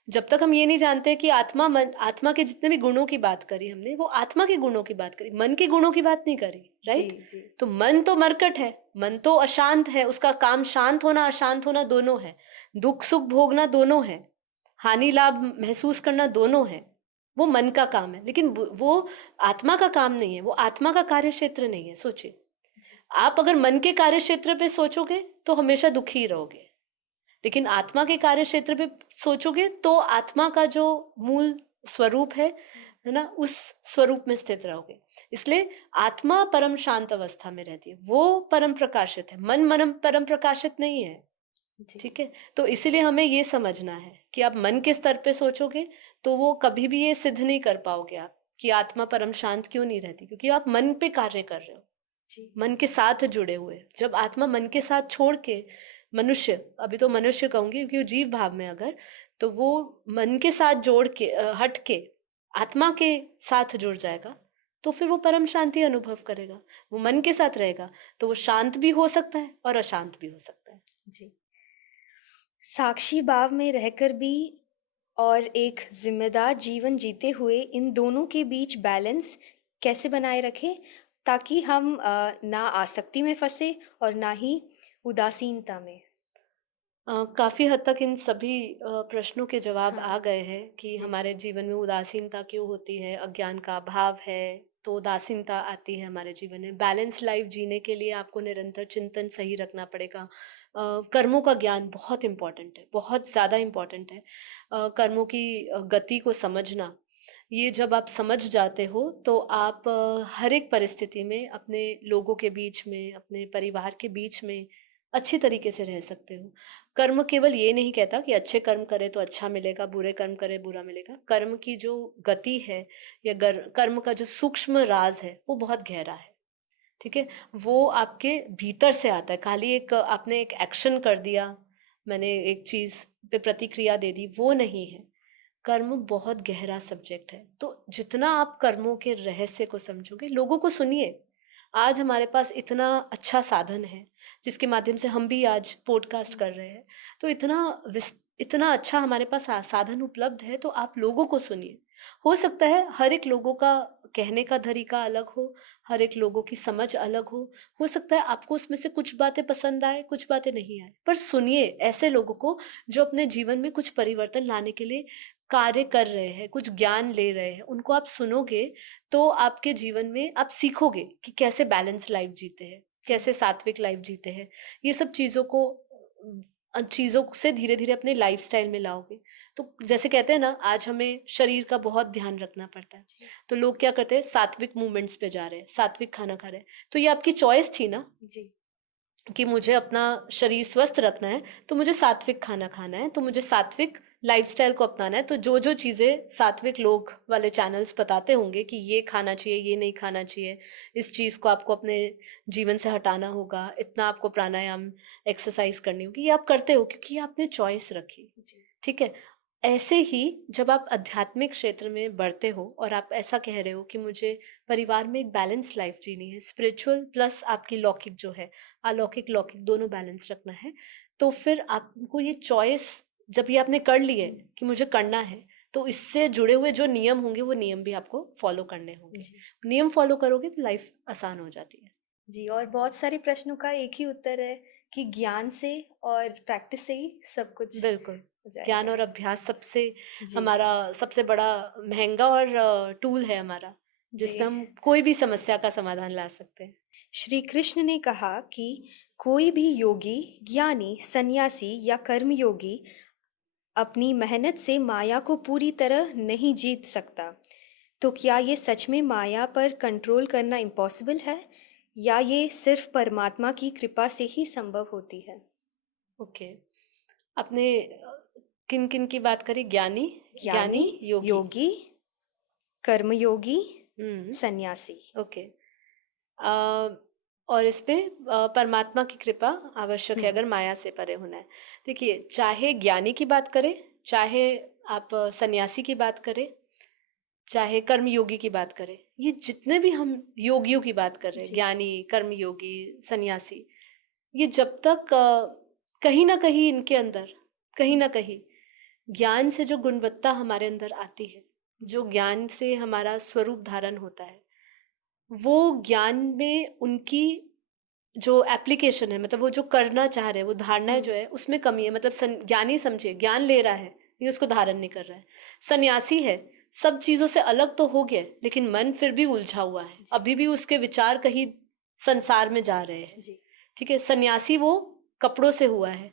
जब तक हम ये नहीं जानते कि आत्मा के जितने भी गुणों की बात करी हमने, वो आत्मा के गुणों की बात करी, मन के गुणों की बात नहीं करी, राइट? जी जी। तो मन तो मरकट है, मन तो अशांत है, उसका काम शांत होना अशांत होना दोनों है, दुख सुख भोगना दोनों है, हानि लाभ महसूस करना दोनों है। वो मन का काम है, लेकिन वो आत्मा का काम नहीं है, वो आत्मा का कार्य क्षेत्र नहीं है। सोचिए, आप अगर मन के कार्य क्षेत्र पे सोचोगे तो हमेशा दुखी रहोगे, लेकिन आत्मा के कार्य क्षेत्र पे सोचोगे तो आत्मा का जो मूल स्वरूप है ना, उस स्वरूप में स्थित रहोगे। इसलिए आत्मा परम शांत अवस्था में रहती है, वो परम प्रकाशित है, मन परम प्रकाशित नहीं है। ठीक है, तो इसीलिए हमें ये समझना है कि आप मन के स्तर पे सोचोगे तो वो कभी भी ये सिद्ध नहीं कर पाओगे आप कि आत्मा परम शांत क्यों नहीं रहती, क्योंकि आप मन पे कार्य कर रहे हो, मन के साथ जुड़े हुए। जब आत्मा मन के साथ छोड़ के मनुष्य, अभी तो मनुष्य कहूंगी क्योंकि जीव भाव में अगर, तो वो मन के साथ जोड़ के हट के आत्मा के साथ जुड़ जाएगा तो फिर वो परम शांति अनुभव करेगा। वो मन के साथ रहेगा तो वो शांत भी हो सकता है और अशांत भी हो सकता है। जी। साक्षी भाव में रहकर भी और एक जिम्मेदार जीवन जीते हुए इन दोनों के बीच बैलेंस कैसे बनाए रखें, ताकि हम ना आसक्ति में फंसे और ना ही उदासीनता में। काफी हद तक इन सभी प्रश्नों के जवाब हाँ। आ गए हैं कि जी। हमारे जीवन में उदासीनता क्यों होती है, अज्ञान का अभाव है तो उदासीनता आती है हमारे जीवन में। बैलेंस लाइफ जीने के लिए आपको निरंतर चिंतन सही रखना पड़ेगा। कर्मों का ज्ञान बहुत इम्पोर्टेंट है, बहुत ज़्यादा इम्पोर्टेंट है। कर्मों की गति को समझना, ये जब आप समझ जाते हो तो आप हर एक परिस्थिति में अपने लोगों के बीच में, अपने परिवार के बीच में अच्छी तरीके से रह सकते हो। कर्म केवल ये नहीं कहता कि अच्छे कर्म करे तो अच्छा मिलेगा, बुरे कर्म करे बुरा मिलेगा। कर्म की जो गति है या कर्म का जो सूक्ष्म राज है वो बहुत गहरा है। ठीक है, वो आपके भीतर से आता है। खाली एक आपने एक एक्शन कर दिया, मैंने एक चीज पे प्रतिक्रिया दे दी, वो नहीं है। कर्म बहुत गहरा सब्जेक्ट है। तो जितना आप कर्मों के रहस्य को समझोगे, लोगों को सुनिए। आज हमारे पास इतना अच्छा साधन है जिसके माध्यम से हम भी आज पॉडकास्ट कर रहे हैं, तो इतना अच्छा हमारे पास साधन उपलब्ध है, तो आप लोगों को सुनिए। हो सकता है हर एक लोगों का कहने का तरीका अलग हो, हर एक लोगों की समझ अलग हो सकता है आपको उसमें से कुछ बातें पसंद आए, कुछ बातें नहीं आए, पर सुनिए ऐसे लोगों को जो अपने जीवन में कुछ परिवर्तन लाने के लिए कार्य कर रहे हैं, कुछ ज्ञान ले रहे हैं। उनको आप सुनोगे तो आपके जीवन में आप सीखोगे कि कैसे बैलेंस लाइफ जीते हैं, कैसे सात्विक लाइफ जीते हैं। ये सब चीज़ों से धीरे धीरे अपने लाइफस्टाइल में लाओगे। तो जैसे कहते हैं ना, आज हमें शरीर का बहुत ध्यान रखना पड़ता है, तो लोग क्या करते हैं, सात्विक मूवमेंट्स पे जा रहे हैं, सात्विक खाना खा रहे हैं। तो ये आपकी चॉइस थी ना जी। कि मुझे अपना शरीर स्वस्थ रखना है तो मुझे सात्विक खाना खाना है, तो मुझे सात्विक लाइफस्टाइल को अपनाना है। तो जो जो चीज़ें सात्विक लोग वाले चैनल्स बताते होंगे कि ये खाना चाहिए, ये नहीं खाना चाहिए, इस चीज़ को आपको अपने जीवन से हटाना होगा, इतना आपको प्राणायाम एक्सरसाइज करनी होगी, ये आप करते हो क्योंकि आपने चॉइस रखी। ठीक है, ऐसे ही जब आप आध्यात्मिक क्षेत्र में बढ़ते हो और आप ऐसा कह रहे हो कि मुझे परिवार में एक बैलेंस लाइफ जीनी है, स्पिरिचुअल प्लस आपकी लौकिक जो है, अलौकिक लौकिक दोनों बैलेंस रखना है, तो फिर आपको ये चॉइस जब ये आपने कर ली है कि मुझे करना है, तो इससे जुड़े हुए जो नियम होंगे वो नियम भी आपको फॉलो करने होंगे। नियम फॉलो करोगे तो लाइफ आसान हो जाती है। जी, और बहुत सारे प्रश्नों का एक ही उत्तर है कि ज्ञान से और प्रैक्टिस से ही सब कुछ बिल्कुल, हो ज्ञान जाएगा। और अभ्यास सबसे जी, हमारा सबसे बड़ा महँगा और टूल है हमारा, जी। जिसमें हम कोई भी समस्या का समाधान ला सकते हैं। श्री कृष्ण ने कहा कि कोई भी योगी, ज्ञानी, सन्यासी या कर्मयोगी अपनी मेहनत से माया को पूरी तरह नहीं जीत सकता। तो क्या ये सच में माया पर कंट्रोल करना इम्पॉसिबल है या ये सिर्फ परमात्मा की कृपा से ही संभव होती है? ओके, आपने किन-किन की बात करी? ज्ञानी, ज्ञानी, ज्ञानी, योगी। योगी, कर्मयोगी, हुँ, सन्यासी। ओके। अ, और इस पे परमात्मा की कृपा आवश्यक है हुँ, अगर माया से परे होना है। देखिए, चाहे ज्ञानी की बात करें, चाहे आप सन्यासी की बात करें, चाहे कर्मयोगी की बात करें, ये जितने भी हम योगियों की बात कर रहे हैं, जी, ज्ञानी, कर्मयोगी, सन्यासी, ये जब तक कहीं न कहीं इनके अंदर, कहीं न कहीं ज्ञान से जो गुणवत्ता हमारे अंदर आती है, जो ज्ञान से हमारा स्वरूप धारण होता है, वो ज्ञान में उनकी जो एप्लीकेशन है, मतलब वो जो करना चाह रहे हैं, वो धारणाएँ हुँ, जो है, उसमें कमी है। मतलब ज्ञानी समझिए, ज्ञान ले रहा है, लेकिन उसको धारण नहीं कर रहा है। सन्यासी है, सब चीज़ों से अलग तो हो गया है, लेकिन मन फिर भी उलझा हुआ है। जी, अभी भी उसके विचार कहीं संसार में जा रहे हैं। जी, ठीक है? सन्यासी वो कपड़ों से हुआ है,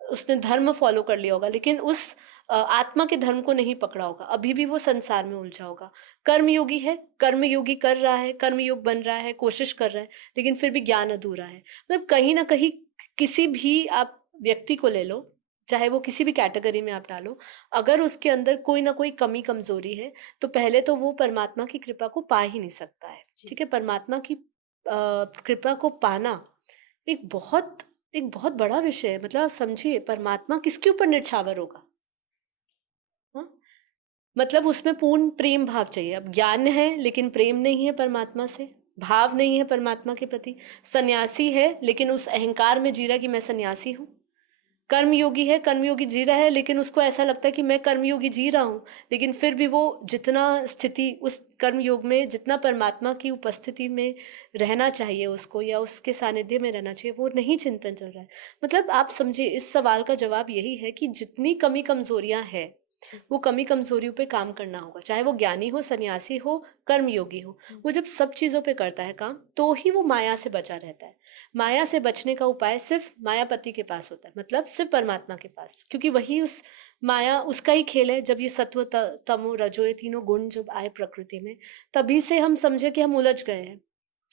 उसने धर्म फॉलो कर लिया होगा, लेकिन उस आत्मा के धर्म को नहीं पकड़ा होगा, अभी भी वो संसार में उलझा होगा। कर्मयोगी है, कर्मयोगी कर रहा है, कर्मयोग बन रहा है, कोशिश कर रहा है, लेकिन फिर भी ज्ञान अधूरा है। मतलब कहीं न कहीं किसी भी आप व्यक्ति को ले लो, चाहे वो किसी भी कैटेगरी में आप डालो, अगर उसके अंदर कोई न कोई कमी-कमज़ोरी है, तो पहले तो वो परमात्मा की कृपा को पा ही नहीं सकता है। जी। ठीक है? परमात्मा की कृपा को पाना एक बहुत एक बहुत बड़ा विषय है। मतलब आप समझिए, परमात्मा किसके ऊपर निछावर होगा? हाँ? मतलब उसमें पूर्ण प्रेम भाव चाहिए। अब ज्ञान है लेकिन प्रेम नहीं है परमात्मा से, भाव नहीं है परमात्मा के प्रति। सन्यासी है लेकिन उस अहंकार में जी रहा है कि मैं सन्यासी हूँ। कर्मयोगी है, कर्मयोगी जी रहा है, लेकिन उसको ऐसा लगता है कि मैं कर्मयोगी जी रहा हूँ, लेकिन फिर भी वो जितना स्थिति उस कर्मयोग में, जितना परमात्मा की उपस्थिति में रहना चाहिए उसको, या उसके सानिध्य में रहना चाहिए, वो नहीं चिंतन चल रहा है। मतलब आप समझिए, इस सवाल का जवाब यही है कि जितनी कमी कमजोरियां हैं, जी। वो कमी कमजोरियों पे काम करना होगा, चाहे वो ज्ञानी हो, सन्यासी हो, कर्मयोगी हो। हुँ, वो जब सब चीजों पे करता है काम, तो ही वो माया से बचा रहता है। माया से बचने का उपाय सिर्फ मायापति के पास होता है, मतलब सिर्फ परमात्मा के पास, क्योंकि वही उस माया उसका ही खेल है। जब ये सत्व तमो रजो, ये तीनों गुण जब आए प्रकृति में, तभी से हम समझे कि हम उलझ गए हैं।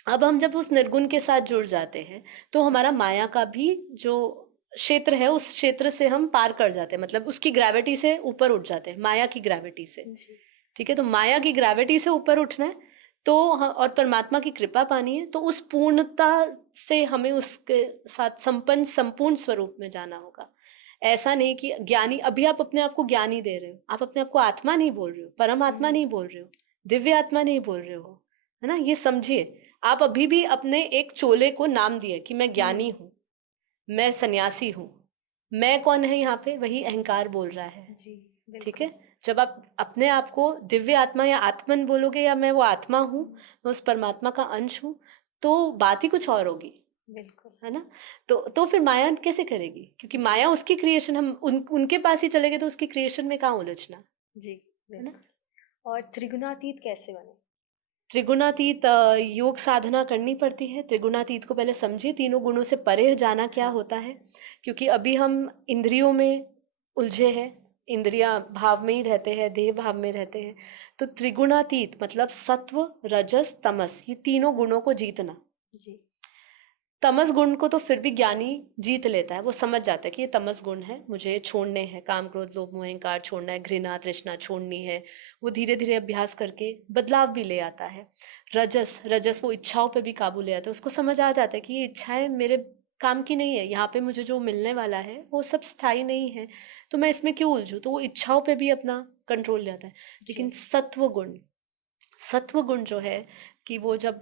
अब हम जब उस निर्गुण के साथ जुड़ जाते हैं, तो हमारा माया का भी जो क्षेत्र है, उस क्षेत्र से हम पार कर जाते हैं, मतलब उसकी ग्रेविटी से ऊपर उठ जाते हैं, माया की ग्रेविटी से। जी, ठीक है? तो माया की ग्रेविटी से ऊपर उठना है, तो और परमात्मा की कृपा पानी है, तो उस पूर्णता से हमें उसके साथ संपूर्ण स्वरूप में जाना होगा। ऐसा नहीं कि ज्ञानी, अभी आप अपने आप को ज्ञानी दे रहे हो, आप अपने आप को आत्मा नहीं बोल रहे हो, परम आत्मा हुँ, नहीं बोल रहे हो, दिव्य आत्मा नहीं बोल रहे हो, है ना? ये समझिए, आप अभी भी अपने एक चोले को नाम दिए कि मैं ज्ञानी हुँ, हूँ, मैं सन्यासी हूँ। मैं कौन है यहाँ पे? वही अहंकार बोल रहा है। जी, ठीक बिल्कुल, है? जब आप अपने आप को दिव्य आत्मा या आत्मन बोलोगे, या मैं वो आत्मा हूँ, मैं उस परमात्मा का अंश हूँ, तो बात ही कुछ और होगी, बिल्कुल। है ना? तो फिर माया कैसे करेगी? क्योंकि जी, माया उसकी क्रिएशन, हम उनके पास ही चले गए, तो उसकी क्रिएशन में कहाँ उलझना, जी, है ना? बिल्कुल। और त्रिगुणातीत कैसे बने? त्रिगुणातीत योग साधना करनी पड़ती है। त्रिगुणातीत को पहले समझिए, तीनों गुणों से परे जाना क्या हाँ, होता है, क्योंकि अभी हम इंद्रियों में उलझे हैं, इंद्रियां भाव में ही रहते हैं, देह भाव में रहते हैं। तो त्रिगुणातीत मतलब सत्व, रजस, तमस, ये तीनों गुणों को जीतना। जी, तमस गुण को तो फिर भी ज्ञानी जीत लेता है, वो समझ जाता है कि ये तमस गुण है, मुझे छोड़ने हैं, काम क्रोध लोभ मोह अहंकार छोड़ना है, घृणा तृष्णा छोड़नी है। वो धीरे धीरे अभ्यास करके बदलाव भी ले आता है। रजस, रजस वो इच्छाओं पे भी काबू ले आता है, उसको समझ आ जाता है कि ये इच्छाएं मेरे काम की नहीं है, यहाँ पे मुझे जो मिलने वाला है वो सब स्थायी नहीं है, तो मैं इसमें क्यों उलझूं, तो वो इच्छाओं पे भी अपना कंट्रोल ले आता है। लेकिन जी, सत्व गुण, सत्व गुण जो है, कि वो जब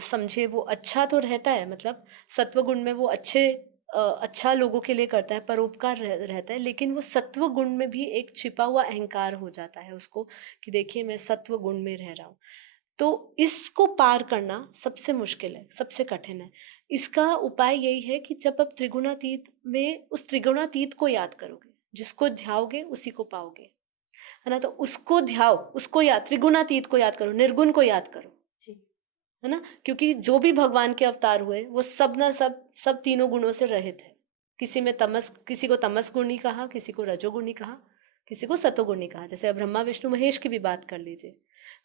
समझे, वो अच्छा तो रहता है, मतलब सत्व गुण में वो अच्छा लोगों के लिए करता है, परोपकार रहता है, लेकिन वो सत्व गुण में भी एक छिपा हुआ अहंकार हो जाता है उसको, कि देखिए मैं सत्व गुण में रह रहा हूँ। तो इसको पार करना सबसे मुश्किल है, सबसे कठिन है। इसका उपाय यही है कि जब आप त्रिगुणातीत में उस त्रिगुणातीत को याद करोगे, जिसको ध्याओगे उसी को पाओगे, है ना? तो उसको ध्याओ, उसको याद, त्रिगुणातीत को याद करो, निर्गुण को याद करो जी, है ना? क्योंकि जो भी भगवान के अवतार हुए वो सब ना सब तीनों गुणों से रहित है। किसी को तमस गुणी कहा, किसी को रजोगुणी कहा, किसी को सतोगुणी कहा। जैसे अब ब्रह्मा विष्णु महेश की भी बात कर लीजिए।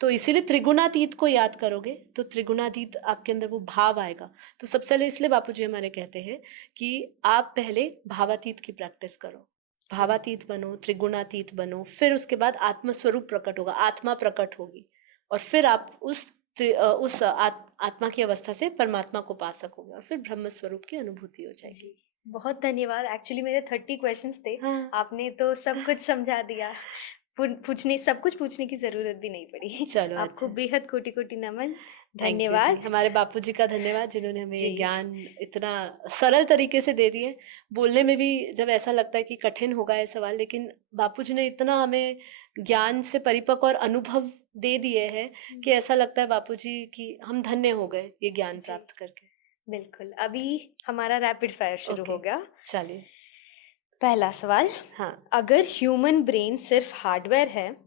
तो इसीलिए त्रिगुणातीत को याद करोगे तो त्रिगुणातीत आपके अंदर वो भाव आएगा। तो सबसे पहले इसलिए बापूजी हमारे कहते हैं कि आप पहले भावातीत की प्रैक्टिस करो, भावातीत बनो, त्रिगुणातीत बनो, फिर उसके बाद आत्मस्वरूप प्रकट होगा, आत्मा प्रकट होगी, और फिर आप उस आत्मा की अवस्था से परमात्मा को पा सकोगे और फिर ब्रह्म स्वरूप की अनुभूति हो जाएगी। बहुत धन्यवाद। एक्चुअली मेरे 30 क्वेश्चंस थे। हाँ। आपने तो सब कुछ समझा दिया। सब कुछ पूछने की जरूरत भी नहीं पड़ी। चलो, आपको अच्छा। बेहद कोटि कोटि नमन। थैंक यू धन्यवाद। जी। हमारे बापूजी का धन्यवाद जिन्होंने हमें ये जी। ज्ञान इतना सरल तरीके से दे दिए। बोलने में भी जब ऐसा लगता है कि कठिन होगा ये सवाल, लेकिन बापूजी ने इतना हमें ज्ञान से परिपक्व और अनुभव दे दिए हैं कि ऐसा लगता है बापूजी कि हम धन्य हो गए ये ज्ञान जी। प्राप्त करके। बिल्कुल। अभी हमारा रैपिड फायर शुरू हो गया। चलिए। पहला सवाल, हाँ। अगर ह्यूमन ब्रेन सिर्फ हार्डवेयर है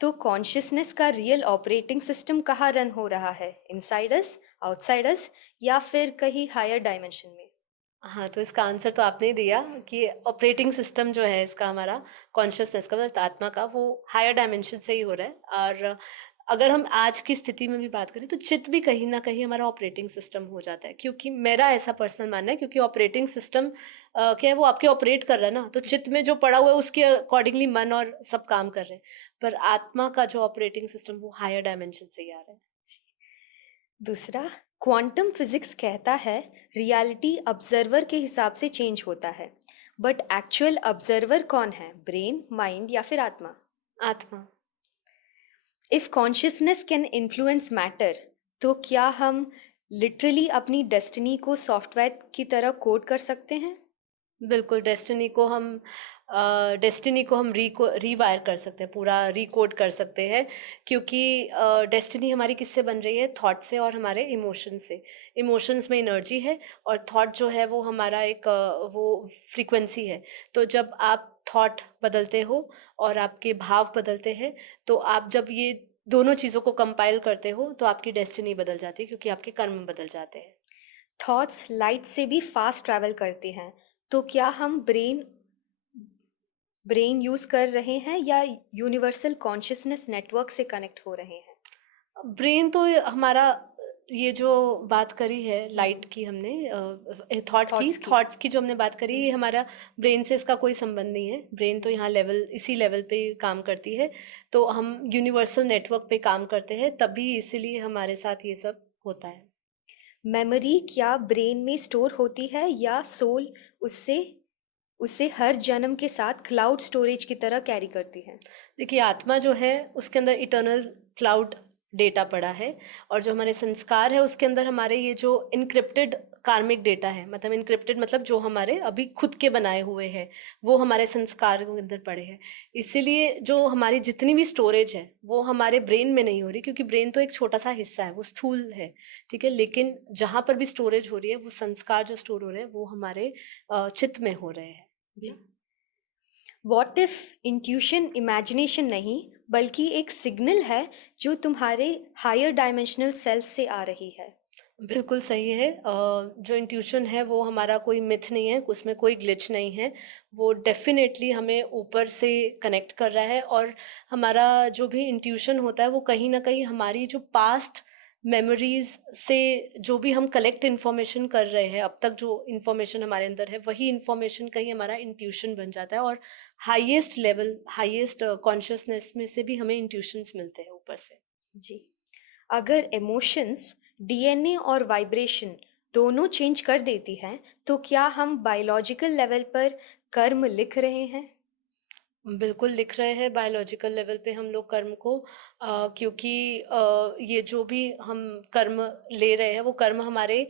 तो कॉन्शियसनेस का रियल ऑपरेटिंग सिस्टम कहाँ रन हो रहा है? इनसाइड अस, आउटसाइड अस, या फिर कहीं हायर डायमेंशन में? हाँ, तो इसका आंसर तो आपने ही दिया कि ऑपरेटिंग सिस्टम जो है इसका, हमारा कॉन्शियसनेस का, मतलब आत्मा का, वो हायर डायमेंशन से ही हो रहा है। और अगर हम आज की स्थिति में भी बात करें तो चित्त भी कहीं ना कहीं हमारा ऑपरेटिंग सिस्टम हो जाता है, क्योंकि मेरा ऐसा पर्सनल मानना है, क्योंकि ऑपरेटिंग सिस्टम क्या है, वो आपके ऑपरेट कर रहा है ना, तो चित्त में जो पड़ा हुआ है उसके अकॉर्डिंगली मन और सब काम कर रहे हैं, पर आत्मा का जो ऑपरेटिंग सिस्टम वो हायर डायमेंशन से ही आ रहा है। दूसरा, क्वांटम फिजिक्स कहता है रियलिटी ऑब्जर्वर के हिसाब से चेंज होता है, बट एक्चुअल ऑब्जर्वर कौन है? ब्रेन, माइंड या फिर आत्मा? आत्मा। If consciousness can influence matter, तो क्या हम लिटरली अपनी डेस्टिनी को सॉफ्टवेयर की तरह कोड कर सकते हैं? बिल्कुल, डेस्टिनी को हम रीवायर कर सकते हैं, पूरा रिकोड कर सकते हैं, क्योंकि डेस्टिनी हमारी किससे बन रही है? थॉट से और हमारे इमोशन से। इमोशंस में एनर्जी है और थॉट जो है वो हमारा एक वो फ्रीक्वेंसी है। तो जब आप थॉट बदलते हो और आपके भाव बदलते हैं, तो आप जब ये दोनों चीज़ों को कंपाइल करते हो तो आपकी डेस्टिनी बदल जाती है, क्योंकि आपके कर्म बदल जाते हैं। थॉट्स लाइट से भी फास्ट ट्रैवल करते हैं, तो क्या हम ब्रेन यूज कर रहे हैं या यूनिवर्सल कॉन्शियसनेस नेटवर्क से कनेक्ट हो रहे हैं? ब्रेन तो हमारा, ये जो बात करी है लाइट की हमने, थॉट्स की जो हमने बात करी, ये हमारा ब्रेन से इसका कोई संबंध नहीं है। ब्रेन तो यहाँ इसी लेवल पे काम करती है, तो हम यूनिवर्सल नेटवर्क पे काम करते हैं, तभी इसीलिए हमारे साथ ये सब होता है। मेमोरी क्या ब्रेन में स्टोर होती है या सोल उससे उसे हर जन्म के साथ क्लाउड स्टोरेज की तरह कैरी करती है? देखिए, आत्मा जो है उसके अंदर इटर्नल क्लाउड डेटा पड़ा है, और जो हमारे संस्कार है उसके अंदर हमारे ये जो इनक्रिप्टेड कार्मिक डेटा है, मतलब इनक्रिप्टेड मतलब जो हमारे अभी खुद के बनाए हुए हैं, वो हमारे संस्कार के अंदर पड़े हैं। इसीलिए जो हमारी जितनी भी स्टोरेज है वो हमारे ब्रेन में नहीं हो रही, क्योंकि ब्रेन तो एक छोटा सा हिस्सा है, वो स्थूल है, ठीक है, लेकिन जहाँ पर भी स्टोरेज हो रही है, वो संस्कार जो स्टोर हो रहे हैं वो हमारे चित्त में हो रहे हैं जी। वॉट इफ इंट्यूशन इमेजिनेशन नहीं बल्कि एक सिग्नल है जो तुम्हारे हायर डायमेंशनल सेल्फ से आ रही है? बिल्कुल सही है। जो इंट्यूशन है वो हमारा कोई मिथ नहीं है, उसमें कोई ग्लिच नहीं है, वो डेफिनेटली हमें ऊपर से कनेक्ट कर रहा है, और हमारा जो भी इंट्यूशन होता है वो कहीं ना कहीं हमारी जो पास्ट मेमोरीज से जो भी हम कलेक्ट इन्फॉर्मेशन कर रहे हैं, अब तक जो इन्फॉर्मेशन हमारे अंदर है वही इन्फॉर्मेशन कहीं हमारा इंट्यूशन बन जाता है, और हाईएस्ट लेवल, हाईएस्ट कॉन्शियसनेस में से भी हमें इंट्यूशंस मिलते हैं ऊपर से जी। अगर इमोशंस, डीएनए और वाइब्रेशन दोनों चेंज कर देती हैं, तो क्या हम बायोलॉजिकल लेवल पर कर्म लिख रहे हैं? बिल्कुल लिख रहे हैं बायोलॉजिकल लेवल पे हम लोग कर्म को, क्योंकि ये जो भी हम कर्म ले रहे हैं वो कर्म हमारे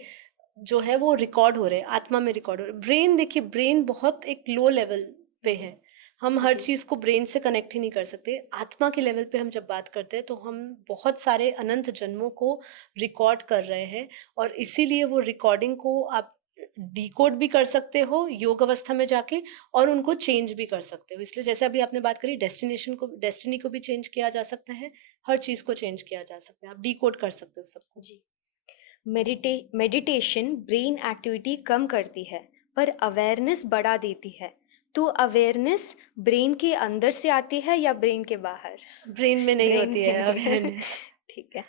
जो है वो रिकॉर्ड हो रहे हैं, आत्मा में रिकॉर्ड हो रहे हैं। ब्रेन, देखिए, ब्रेन बहुत एक लो लेवल पे है, हम हर जी। चीज़ को ब्रेन से कनेक्ट ही नहीं कर सकते। आत्मा के लेवल पे हम जब बात करते हैं तो हम बहुत सारे अनंत जन्मों को रिकॉर्ड कर रहे हैं, और इसीलिए वो रिकॉर्डिंग को आप डिकोड भी कर सकते हो योग अवस्था में जाके, और उनको चेंज भी कर सकते हो। इसलिए जैसे अभी आपने बात करी, डेस्टिनी को भी चेंज किया जा सकता है, हर चीज़ को चेंज किया जा सकता है, आप डिकोड कर सकते हो सबको। जी। मेडिटेशन ब्रेन एक्टिविटी कम करती है पर अवेयरनेस बढ़ा देती है, तो अवेयरनेस ब्रेन के अंदर से आती है या ब्रेन के बाहर? ब्रेन में नहीं ब्रेन होती में है नहीं है। अवेयरनेस। ठीक है।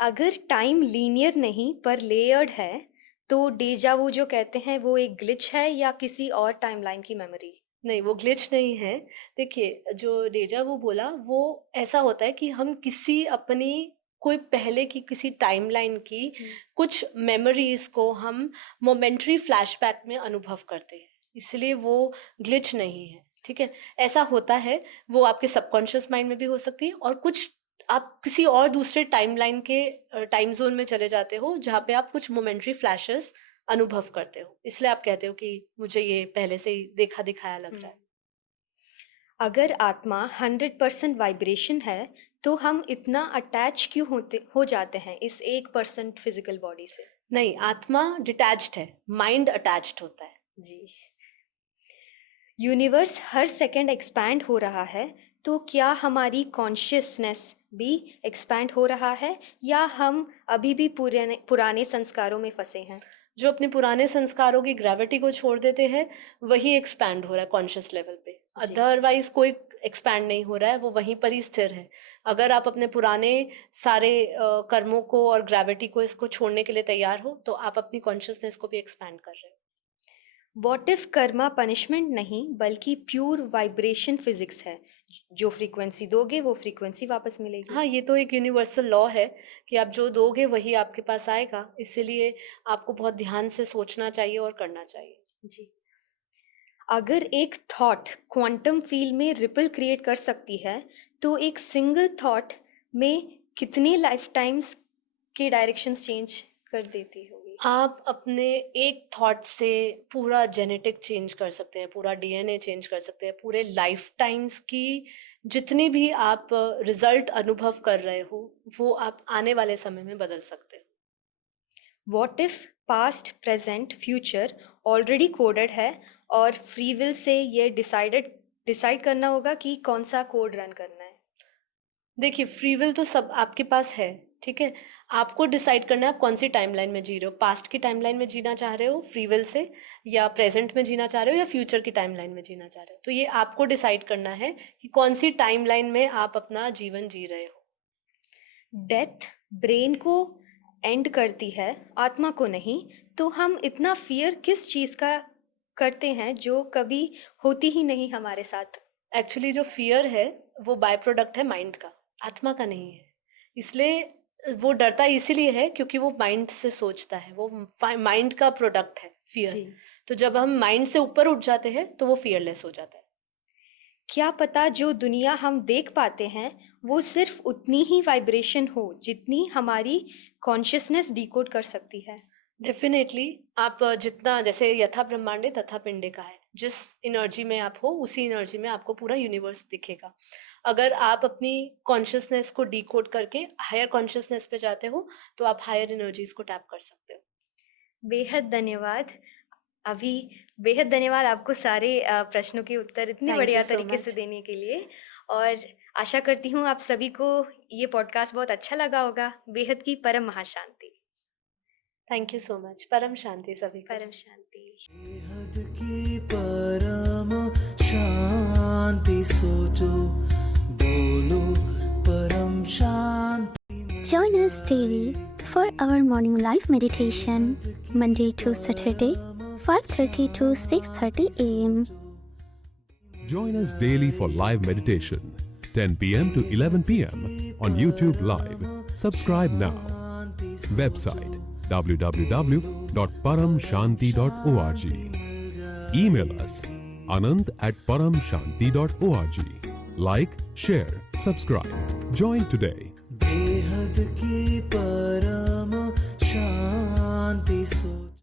अगर टाइम लीनियर नहीं पर लेयर्ड है, तो डेजा वू जो कहते हैं वो एक ग्लिच है या किसी और टाइमलाइन की मेमोरी? नहीं, वो ग्लिच नहीं है। देखिए, जो डेजा वू बोला, वो ऐसा होता है कि हम किसी अपनी कोई पहले की किसी टाइमलाइन की कुछ मेमोरीज़ को हम मोमेंटरी फ्लैशबैक में अनुभव करते हैं, इसलिए वो ग्लिच नहीं है, ठीक है? ऐसा होता है, वो आपके सबकॉन्शियस माइंड में भी हो सकती है, और कुछ आप किसी और दूसरे टाइमलाइन के टाइम ज़ोन में चले जाते हो, जहाँ पे आप कुछ मोमेंटरी फ्लैशेज़ अनुभव करते हो, इसलिए आप कहते हो कि मुझे ये पहले से ही देखा दिखाया लग रहा है। अगर आत्मा 100% वाइब्रेशन है, तो हम इतना अटैच क्यों हो जाते हैं इस 1% फिजिकल बॉडी से? नहीं, आत्मा डिटैच्ड है, माइंड अटैच्ड होता है। जी। यूनिवर्स हर सेकंड एक्सपैंड हो रहा है, तो क्या हमारी कॉन्शियसनेस भी एक्सपैंड हो रहा है या हम अभी भी पुराने संस्कारों में फंसे हैं? जो अपने पुराने संस्कारों की ग्रेविटी को छोड़ देते हैं, वही एक्सपैंड हो रहा है कॉन्शियस लेवल पे। जी। अदरवाइज कोई एक्सपैंड नहीं हो रहा है, वो वहीं पर ही स्थिर है। अगर आप अपने पुराने सारे कर्मों को और ग्रेविटी को इसको छोड़ने के लिए तैयार हो, तो आप अपनी कॉन्शियसनेस को भी एक्सपैंड कर रहे हो। वॉट इफ कर्मा पनिशमेंट नहीं बल्कि प्योर वाइब्रेशन फिजिक्स है, जो फ्रीक्वेंसी दोगे वो फ्रीक्वेंसी वापस मिलेगी? हाँ, ये तो एक यूनिवर्सल लॉ है कि आप जो दोगे वही आपके पास आएगा, इसीलिए आपको बहुत ध्यान से सोचना चाहिए और करना चाहिए। जी। अगर एक थॉट क्वांटम फील्ड में रिपल क्रिएट कर सकती है, तो एक सिंगल थॉट में कितने लाइफ टाइम्स के डायरेक्शंस चेंज कर देती होगी? आप अपने एक थॉट से पूरा जेनेटिक चेंज कर सकते हैं, पूरा डीएनए चेंज कर सकते हैं, पूरे लाइफ टाइम्स की जितनी भी आप रिजल्ट अनुभव कर रहे हो, वो आप आने वाले समय में बदल सकते हो। What if past present future already coded है और फ्री विल से ये डिसाइड करना होगा कि कौन सा कोड रन करना है? देखिए, फ्री विल तो सब आपके पास है, ठीक है? आपको डिसाइड करना है आप कौन सी टाइमलाइन में जी रहे हो। पास्ट की टाइमलाइन में जीना चाह रहे हो फ्री विल से, या प्रेजेंट में जीना चाह रहे हो, या फ्यूचर की टाइमलाइन में जीना चाह रहे हो। तो ये आपको डिसाइड करना है कि कौन सी टाइमलाइन में आप अपना जीवन जी रहे हो। डेथ ब्रेन को एंड करती है, आत्मा को नहीं, तो हम इतना फियर किस चीज़ का करते हैं जो कभी होती ही नहीं हमारे साथ? एक्चुअली जो फियर है वो बाय प्रोडक्ट है माइंड का, आत्मा का नहीं है। इसलिए वो डरता इसीलिए है क्योंकि वो माइंड से सोचता है, वो माइंड का प्रोडक्ट है फियर। जी। तो जब हम माइंड से ऊपर उठ जाते हैं तो वो फियरलेस हो जाता है। क्या पता जो दुनिया हम देख पाते हैं वो सिर्फ उतनी ही वाइब्रेशन हो जितनी हमारी कॉन्शियसनेस डिकोड कर सकती है? डेफिनेटली। आप जितना, जैसे यथा ब्रह्मांडे तथा पिंडे का है, जिस एनर्जी में आप हो उसी एनर्जी में आपको पूरा यूनिवर्स दिखेगा। अगर आप अपनी कॉन्शियसनेस को डिकोड करके हायर कॉन्शियसनेस पे जाते हो तो आप हायर एनर्जीज को टैप कर सकते हो। बेहद धन्यवाद। अभी बेहद धन्यवाद आपको सारे प्रश्नों के उत्तर इतने Thank बढ़िया you so तरीके से much. देने के लिए, और आशा करती हूँ आप सभी को ये पॉडकास्ट बहुत अच्छा लगा होगा। बेहद की परम महाशांति। Thank you so much. Param Shanti सभी को। परम शांति। बेहद की परम शांति सोचो, बोलो परम शांति। Join us daily for our morning live meditation, Monday to Saturday, 5:30 to 6:30 a.m. Join us daily for live meditation, 10 p.m. to 11 p.m. on YouTube Live. Subscribe now. Website www.paramshanti.org. Email us anand@paramshanti.org. Like, share, subscribe. Join today. बेहद की